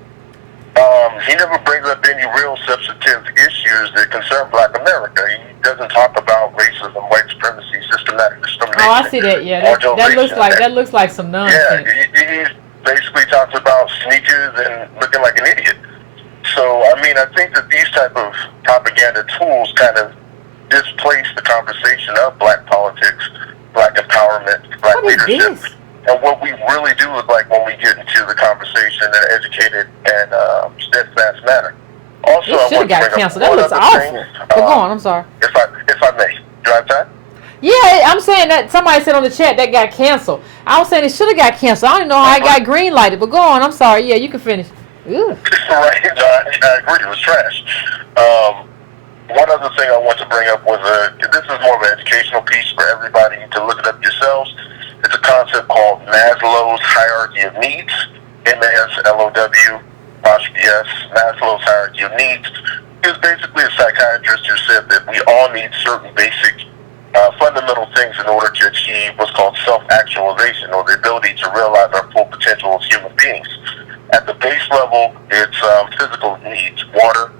He never brings up any real substantive issues that concern Black America. He doesn't talk about racism, white supremacy, systematic discrimination. Oh, I see that. Yeah, that looks like some nonsense. Yeah, he basically talks about sneakers and looking like an idiot. So, I mean, I think that these type of propaganda tools kind of displace the conversation of Black politics, Black empowerment, Black leadership. And what we really do look like when we get into the conversation in an educated and steadfast manner. Also, it should have got canceled. That looks awful. But go on, I'm sorry. If I may, drive time? Yeah, I'm saying that somebody said on the chat that got canceled. I was saying it should have got canceled. I don't even know how it got green lighted, but go on. I'm sorry. Yeah, you can finish. Ew. Right. I agree. It was trash. One other thing I want to bring up was this is more of an educational piece for everybody to look it up yourselves. It's a concept called Maslow's Hierarchy of Needs, MASLOW, Maslow's Hierarchy of Needs. He was basically a psychiatrist who said that we all need certain basic fundamental things in order to achieve what's called self-actualization, or the ability to realize our full potential as human beings. At the base level, it's physical needs: water,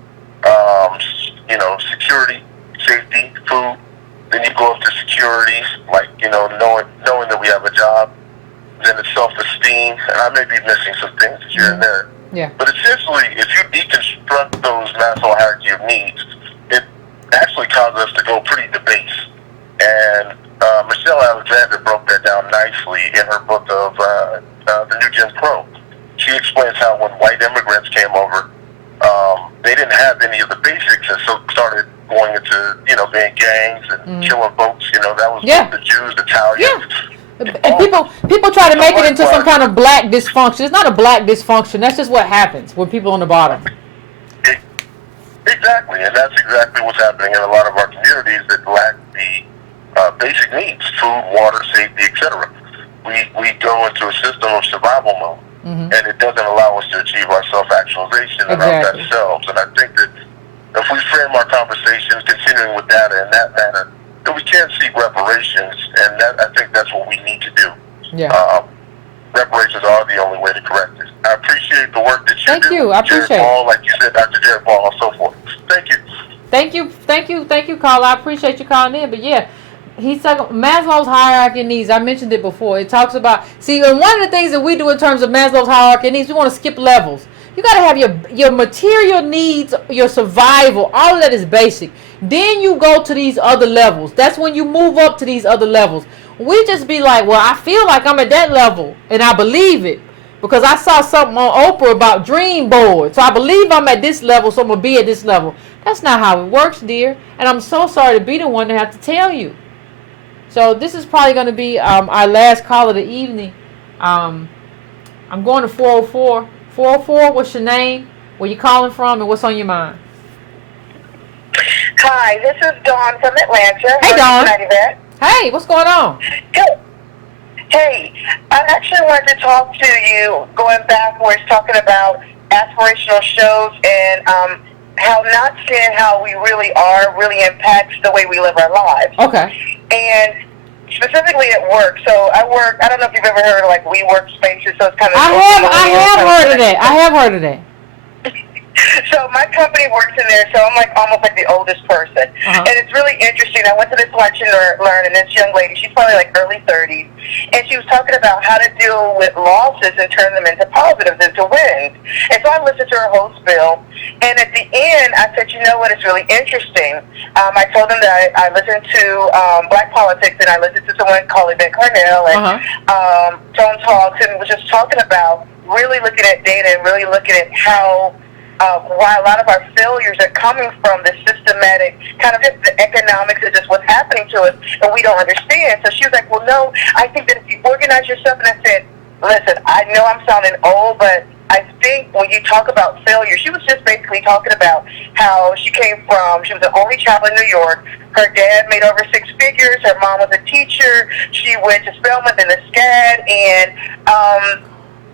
security, safety, food. Then you go up to securities, like knowing that we have a job. Then it's self-esteem, and I may be missing some things here and there. Yeah. But essentially, if you deconstruct those Maslow hierarchy of needs, it actually causes us to go pretty to base. And Michelle Alexander broke that down nicely in her book of The New Jim Crow. She explains how when white immigrants came over, they didn't have any of the basics, and so started going into being gangs and killing folks. That was the Jews, the Italians. Yeah. And people try to make it into some kind of black dysfunction. It's not a black dysfunction. That's just what happens with people on the bottom. Exactly, and that's exactly what's happening in a lot of our communities that lack the basic needs: food, water, safety, etc. We go into a system of survival mode, and it doesn't allow us to achieve our self-actualization and our best selves. And I think that if we frame our conversations continuing with data in that manner, then we can seek reparations, and I think that's what we need to do. Yeah. Reparations are the only way to correct this. I appreciate the work that you do. Thank you. I appreciate Jared Paul, like you said, Dr. Jared Paul, and so forth. Thank you. Thank you, Carl. I appreciate you calling in. But yeah, he's talking Maslow's hierarchy of needs. I mentioned it before. It talks about, and one of the things that we do in terms of Maslow's hierarchy of needs, we want to skip levels. You got to have your material needs, your survival, all of that is basic. Then you go to these other levels. That's when you move up to these other levels. We just be like, well, I feel like I'm at that level, and I believe it because I saw something on Oprah about dream board. So I believe I'm at this level, so I'm going to be at this level. That's not how it works, dear. And I'm so sorry to be the one to have to tell you. So this is probably going to be our last call of the evening. I'm going to 404. 404, what's your name? Where you calling from, and what's on your mind? Hi, this is Dawn from Atlanta. Hey, Dawn. Yvette. Hey, what's going on? Good. Hey, I actually wanted to talk to you going backwards, talking about aspirational shows and how not seeing how we really are really impacts the way we live our lives. Okay. And specifically at work. So I don't know if you've ever heard of We Work Spaces, so it's kind of... I have heard of that. So my company works in there, so I'm almost like the oldest person. And it's really interesting. I went to this lunch and learn, and this young lady, she's probably early 30s, and she was talking about how to deal with losses and turn them into positives, into wins. And so I listened to her whole spiel, and at the end, I said, you know what, it's really interesting. I told them that I listened to Black Politics, and I listened to someone called Yvette and Tone Talks, and was just talking about really looking at data and really looking at how why a lot of our failures are coming from the systematic, kind of just the economics of just what's happening to us, and we don't understand. So she was like, well, no, I think that if you organize yourself, and I said, listen, I know I'm sounding old, but I think when you talk about failure, she was just basically talking about how she was the only child in New York. Her dad made over 6 figures. Her mom was a teacher. She went to Spelman and the SCAD, and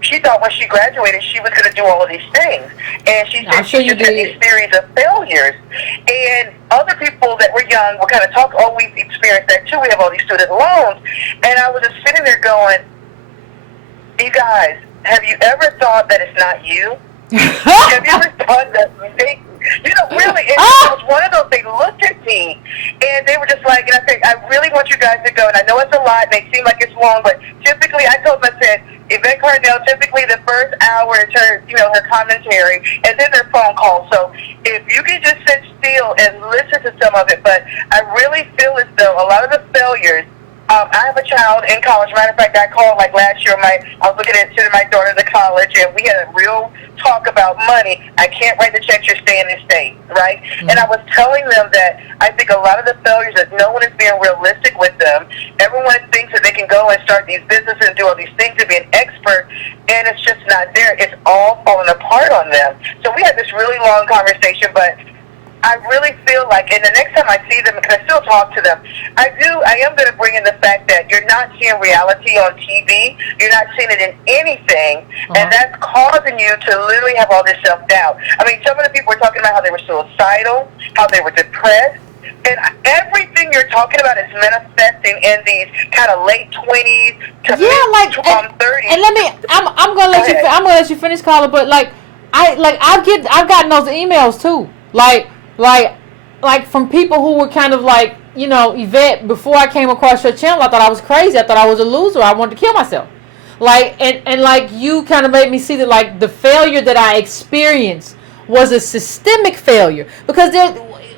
she thought when she graduated she was going to do all of these things. And she said she just had these series of failures. And other people that were young were kind of talking, oh, we've experienced that too. We have all these student loans. And I was just sitting there going, you guys, have you ever thought that it's not you? Have you ever thought that really, it was one of those, they looked at me, and they were just like, and I said, I really want you guys to go, and I know it's a lot, and they seem like it's long, but typically, I told them, I said, Yvette Carnell, typically the first hour is her, her commentary, and then their phone call. So if you can just sit still and listen to some of it, but I really feel as though a lot of the failures, I have a child in college. Matter of fact, I called last year. I was looking at sending my daughter to college, and we had a real talk about money. I can't write the checks. You're staying in state, right? Mm-hmm. And I was telling them that I think a lot of the failures that no one is being realistic with them. Everyone thinks that they can go and start these businesses and do all these things and be an expert, and it's just not there. It's all falling apart on them. So we had this really long conversation, but I really feel like, and the next time I see them, because I still talk to them, I am going to bring in the fact that you're not seeing reality on TV. You're not seeing it in anything, and that's causing you to literally have all this self-doubt. I mean, some of the people were talking about how they were suicidal, how they were depressed, And everything you're talking about is manifesting in these kind of late 20s to mid 30s. And I'm gonna let you finish, Carla. But I've gotten those emails too. Like from people who were kind of like, you know, Yvette, before I came across your channel, I thought I was crazy. I thought I was a loser. I wanted to kill myself. Like, and like you kind of made me see that like the failure that I experienced was a systemic failure. Because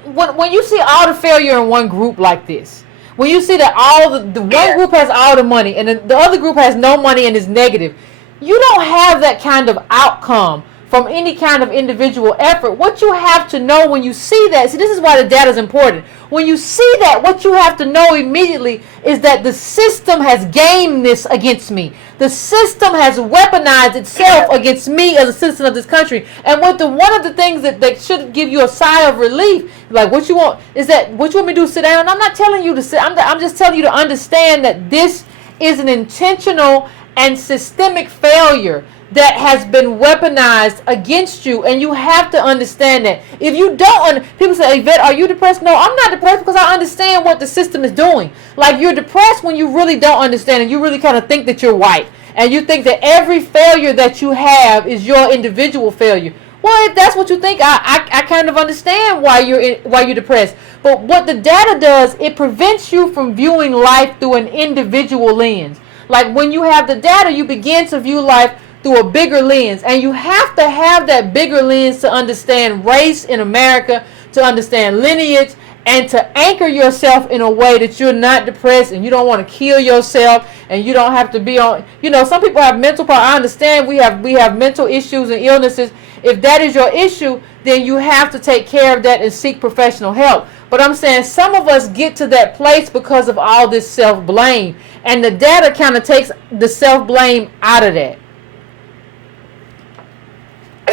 when you see all the failure in one group like this, when you see that all the one group has all the money and the other group has no money and is negative, you don't have that kind of outcome from any kind of individual effort. What you have to know when you see that, see, this is why the data is important. When you see that, what you have to know immediately is that the system has gamed this against me. The system has weaponized itself against me as a citizen of this country. And one of the things that should give you a sigh of relief, like what you want, is that what you want me to do, sit down? I'm not telling you to sit. I'm just telling you to understand that this is an intentional and systemic failure that has been weaponized against you, and you have to understand that. If you don't, people say, Yvette, are you depressed? No, I'm not depressed because I understand what the system is doing. Like, you're depressed when you really don't understand, and you really kind of think that you're white, and you think that every failure that you have is your individual failure. Well, if that's what you think, I kind of understand why you're depressed. But what the data does, it prevents you from viewing life through an individual lens. Like, when you have the data, you begin to view life through a bigger lens, and you have to have that bigger lens to understand race in America, to understand lineage, and to anchor yourself in a way that you're not depressed and you don't want to kill yourself, and you don't have to be on, you know, some people have mental problems. I understand we have mental issues and illnesses. If that is your issue, then you have to take care of that and seek professional help. But I'm saying some of us get to that place because of all this self-blame, and the data kind of takes the self-blame out of that.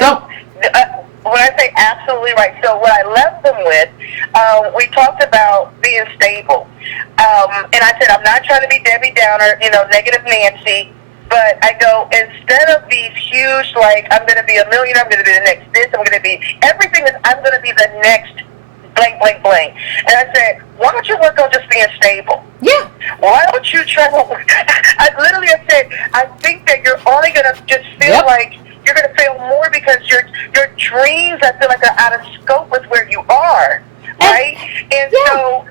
So, when I say absolutely right, so what I left them with, we talked about being stable. And I said, I'm not trying to be Debbie Downer, you know, negative Nancy, but I go, instead of these huge, like, I'm going to be a millionaire, I'm going to be the next this, I'm going to be, everything is, I'm going to be the next blank, blank, blank. And I said, why don't you work on just being stable? Yeah. Why don't you try to work? I literally said, I think that you're only going to just feel like you're going to fail more because your dreams, I feel like, are out of scope with where you are, right? And so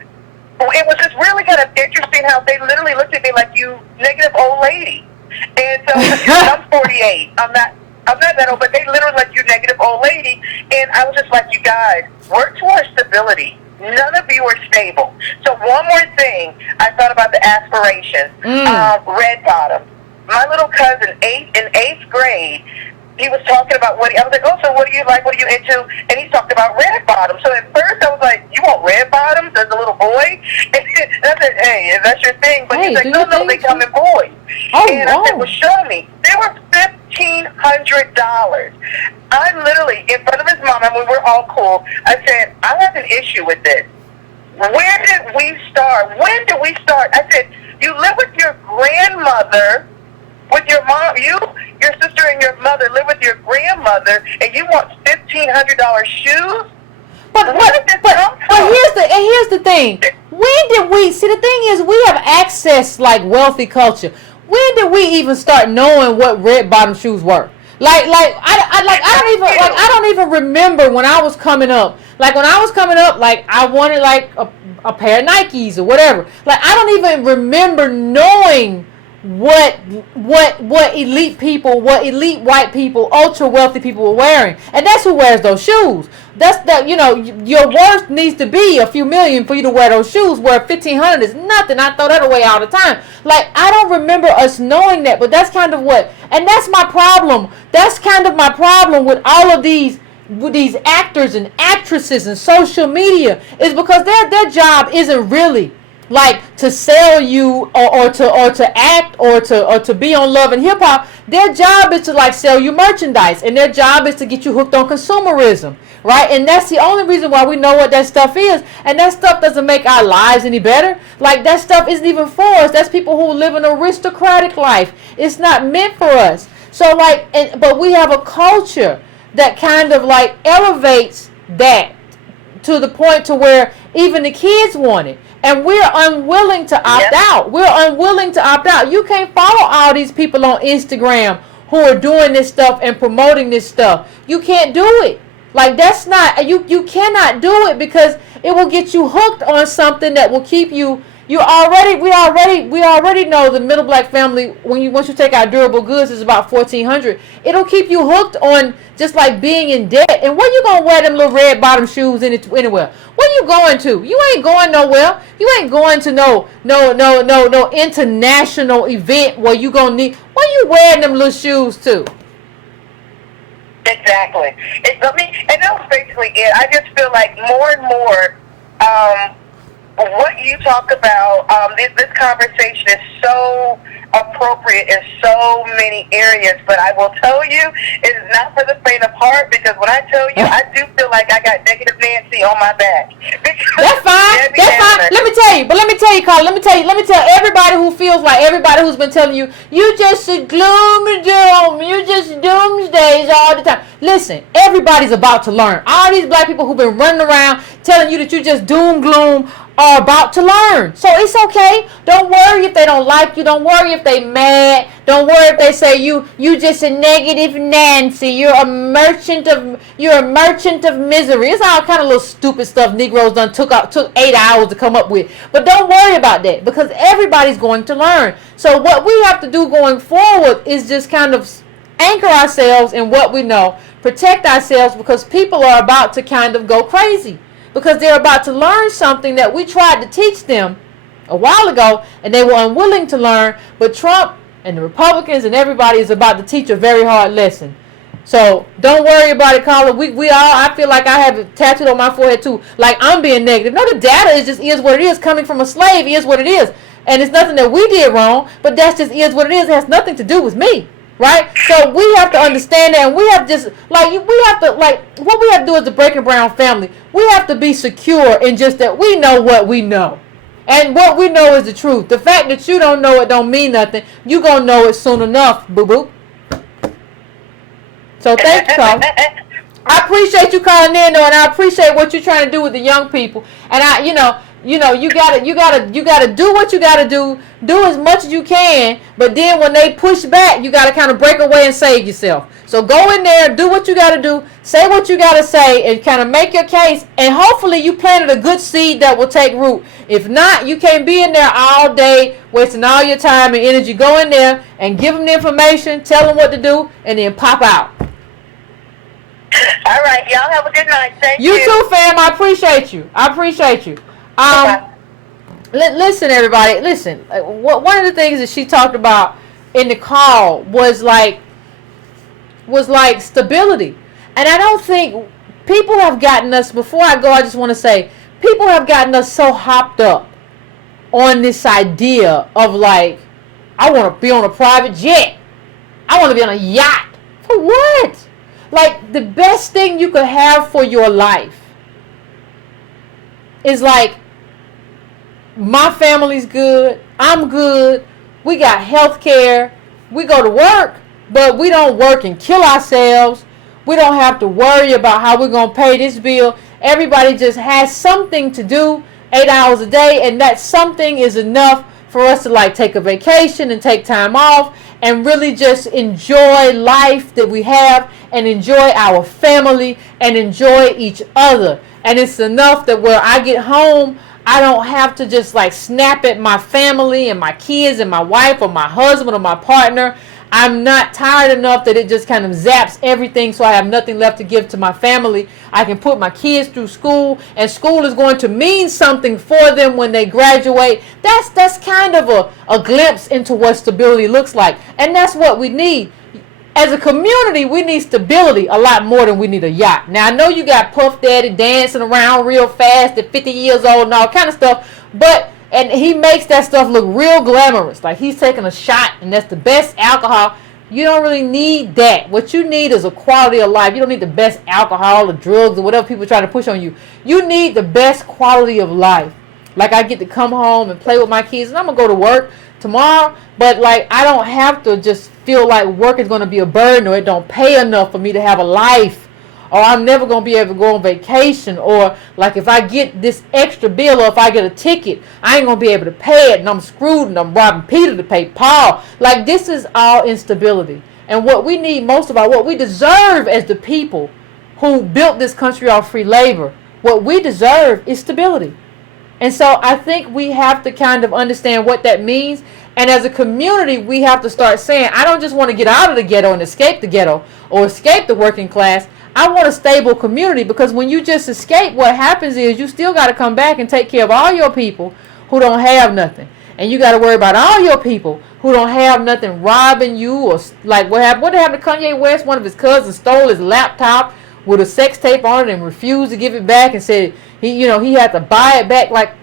it was just really kind of interesting how they literally looked at me like, you negative old lady. And so I'm 48. I'm not that old, but they literally like, you negative old lady. And I was just like, you guys, work towards stability. None of you are stable. So one more thing, I thought about the aspiration. Red bottom. My little cousin, in eighth grade, he was talking about I was like, oh, so what do you like? What are you into? And he talked about red bottoms. So at first I was like, you want red bottoms as a little boy? And I said, hey, if that's your thing. But he's like, no, they come in boys. And I said, well, show me. They were $1,500. I literally, in front of his mom, and we were all cool, I said, I have an issue with this. Where did we start? When did we start? I said, you live with your grandmother, with your mom, your sister and your mother live with your grandmother, and you want $1,500 shoes? But here's the thing. When did we see? The thing is, we have access like wealthy culture. When did we even start knowing what red bottom shoes were? I don't even remember when I was coming up. Like when I was coming up, like I wanted like a pair of Nikes or whatever. Like I don't even remember knowing what elite people, what elite white people, ultra wealthy people were wearing. And that's who wears those shoes. That's that, you know, your worth needs to be a few million for you to wear those shoes, where $1,500 is nothing. I throw that away all the time. Like, I don't remember us knowing that, but that's kind of and that's my problem. That's kind of my problem with all of these actors and actresses and social media, is because their job isn't really like to sell you or to act or to be on Love and Hip Hop. Their job is to like sell you merchandise, and their job is to get you hooked on consumerism, right? And that's the only reason why we know what that stuff is. And that stuff doesn't make our lives any better. Like that stuff isn't even for us. That's people who live an aristocratic life. It's not meant for us. So like, but we have a culture that kind of like elevates that to the point to where even the kids want it. And we're unwilling to opt out. We're unwilling to opt out. You can't follow all these people on Instagram who are doing this stuff and promoting this stuff. You can't do it. Like, that's not, you cannot do it, because it will get you hooked on something that will keep you. We already know the middle black family, once you take out durable goods, is about $1,400. It'll keep you hooked on just like being in debt. And where you gonna wear them little red bottom shoes anywhere? Where you going to? You ain't going nowhere. You ain't going to no international event where you gonna need. Where you wearing them little shoes to? Exactly. And that was basically it. I just feel like more and more, what you talk about, this conversation is so appropriate in so many areas, but I will tell you, it is not for the faint of heart, because when I tell you, I do feel like I got negative Nancy on my back. That's fine. That's fine. Let me tell you, Carl. Let me tell everybody who feels like, everybody who's been telling you, you just a gloom and doom, you just doomsdays all the time. Listen, everybody's about to learn. All these black people who've been running around telling you that you just doom gloom are about to learn. So it's okay. Don't worry if they don't like you. Don't worry if they mad. Don't worry if they say you just a negative Nancy. You're a merchant of misery. It's all kind of little stupid stuff Negroes done took 8 hours to come up with. But don't worry about that, because everybody's going to learn. So what we have to do going forward is just kind of anchor ourselves in what we know, protect ourselves, because people are about to kind of go crazy. Because they're about to learn something that we tried to teach them a while ago, and they were unwilling to learn. But Trump and the Republicans and everybody is about to teach a very hard lesson. So don't worry about it, Carla. I feel like I have it tattooed on my forehead too, like I'm being negative. No, the data is what it is. Coming from a slave is what it is. And it's nothing that we did wrong, but that's just is what it is. It has nothing to do with me. Right? So we have to understand that, and we have just what we have to do as the Breaking Brown family, we have to be secure in just that we know what we know. And what we know is the truth. The fact that you don't know it don't mean nothing. You gonna know it soon enough, boo-boo. So thank you, Carl. I appreciate you calling in, though, and I appreciate what you're trying to do with the young people. And you gotta do what you gotta do as much as you can, but then when they push back, you gotta kind of break away and save yourself. So go in there, do what you gotta do, say what you gotta say, and kind of make your case, and hopefully you planted a good seed that will take root. If not, you can't be in there all day wasting all your time and energy. Go in there and give them the information, tell them what to do, and then pop out. All right, y'all have a good night. Thank you. You too, fam. I appreciate you. Listen, everybody. Listen. One of the things that she talked about in the call was like stability, and I don't think people have gotten us. Before I go, I just want to say people have gotten us so hopped up on this idea of like, I want to be on a private jet. I want to be on a yacht. For what? Like, the best thing you could have for your life is like, my family's good, I'm good, we got health care, we go to work, but we don't work and kill ourselves. We don't have to worry about how we're going to pay this bill. Everybody just has something to do 8 hours a day, and that something is enough for us to like take a vacation and take time off and really just enjoy life that we have and enjoy our family and enjoy each other. And it's enough that when I get home, I don't have to just like snap at my family and my kids and my wife or my husband or my partner. I'm not tired enough that it just kind of zaps everything, so I have nothing left to give to my family. I can put my kids through school, and school is going to mean something for them when they graduate. That's kind of a glimpse into what stability looks like, and that's what we need. As a community, we need stability a lot more than we need a yacht. Now, I know you got Puff Daddy dancing around real fast at 50 years old and all kind of stuff, and he makes that stuff look real glamorous. Like he's taking a shot and that's the best alcohol. You don't really need that. What you need is a quality of life. You don't need the best alcohol or drugs or whatever people try to push on you. You need the best quality of life. Like I get to come home and play with my kids, and I'm going to go to work tomorrow, but like I don't have to just feel like work is going to be a burden or it don't pay enough for me to have a life or I'm never going to be able to go on vacation, or like if I get this extra bill or if I get a ticket, I ain't going to be able to pay it, and I'm screwed, and I'm robbing Peter to pay Paul. Like, this is all instability. And what we need most of all, what we deserve as the people who built this country off free labor, what we deserve is stability. And so I think we have to kind of understand what that means. And as a community, we have to start saying, I don't just want to get out of the ghetto and escape the ghetto or escape the working class. I want a stable community, because when you just escape, what happens is you still got to come back and take care of all your people who don't have nothing. And you got to worry about all your people who don't have nothing robbing you, or like what happened to Kanye West? One of his cousins stole his laptop with a sex tape on it and refused to give it back and said he had to buy it back. Like,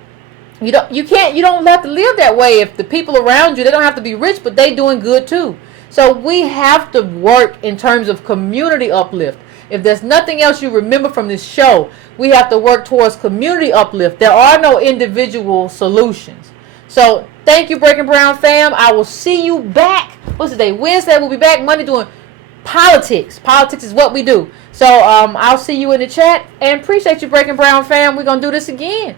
you don't have to live that way. If the people around you, they don't have to be rich, but they doing good too. So we have to work in terms of community uplift. If there's nothing else you remember from this show, we have to work towards community uplift. There are no individual solutions. So thank you, Breaking Brown fam. I will see you back. What's today? Wednesday. We'll be back Monday doing politics. Politics is what we do. So I'll see you in the chat, and appreciate you, Breaking Brown fam. We're gonna do this again.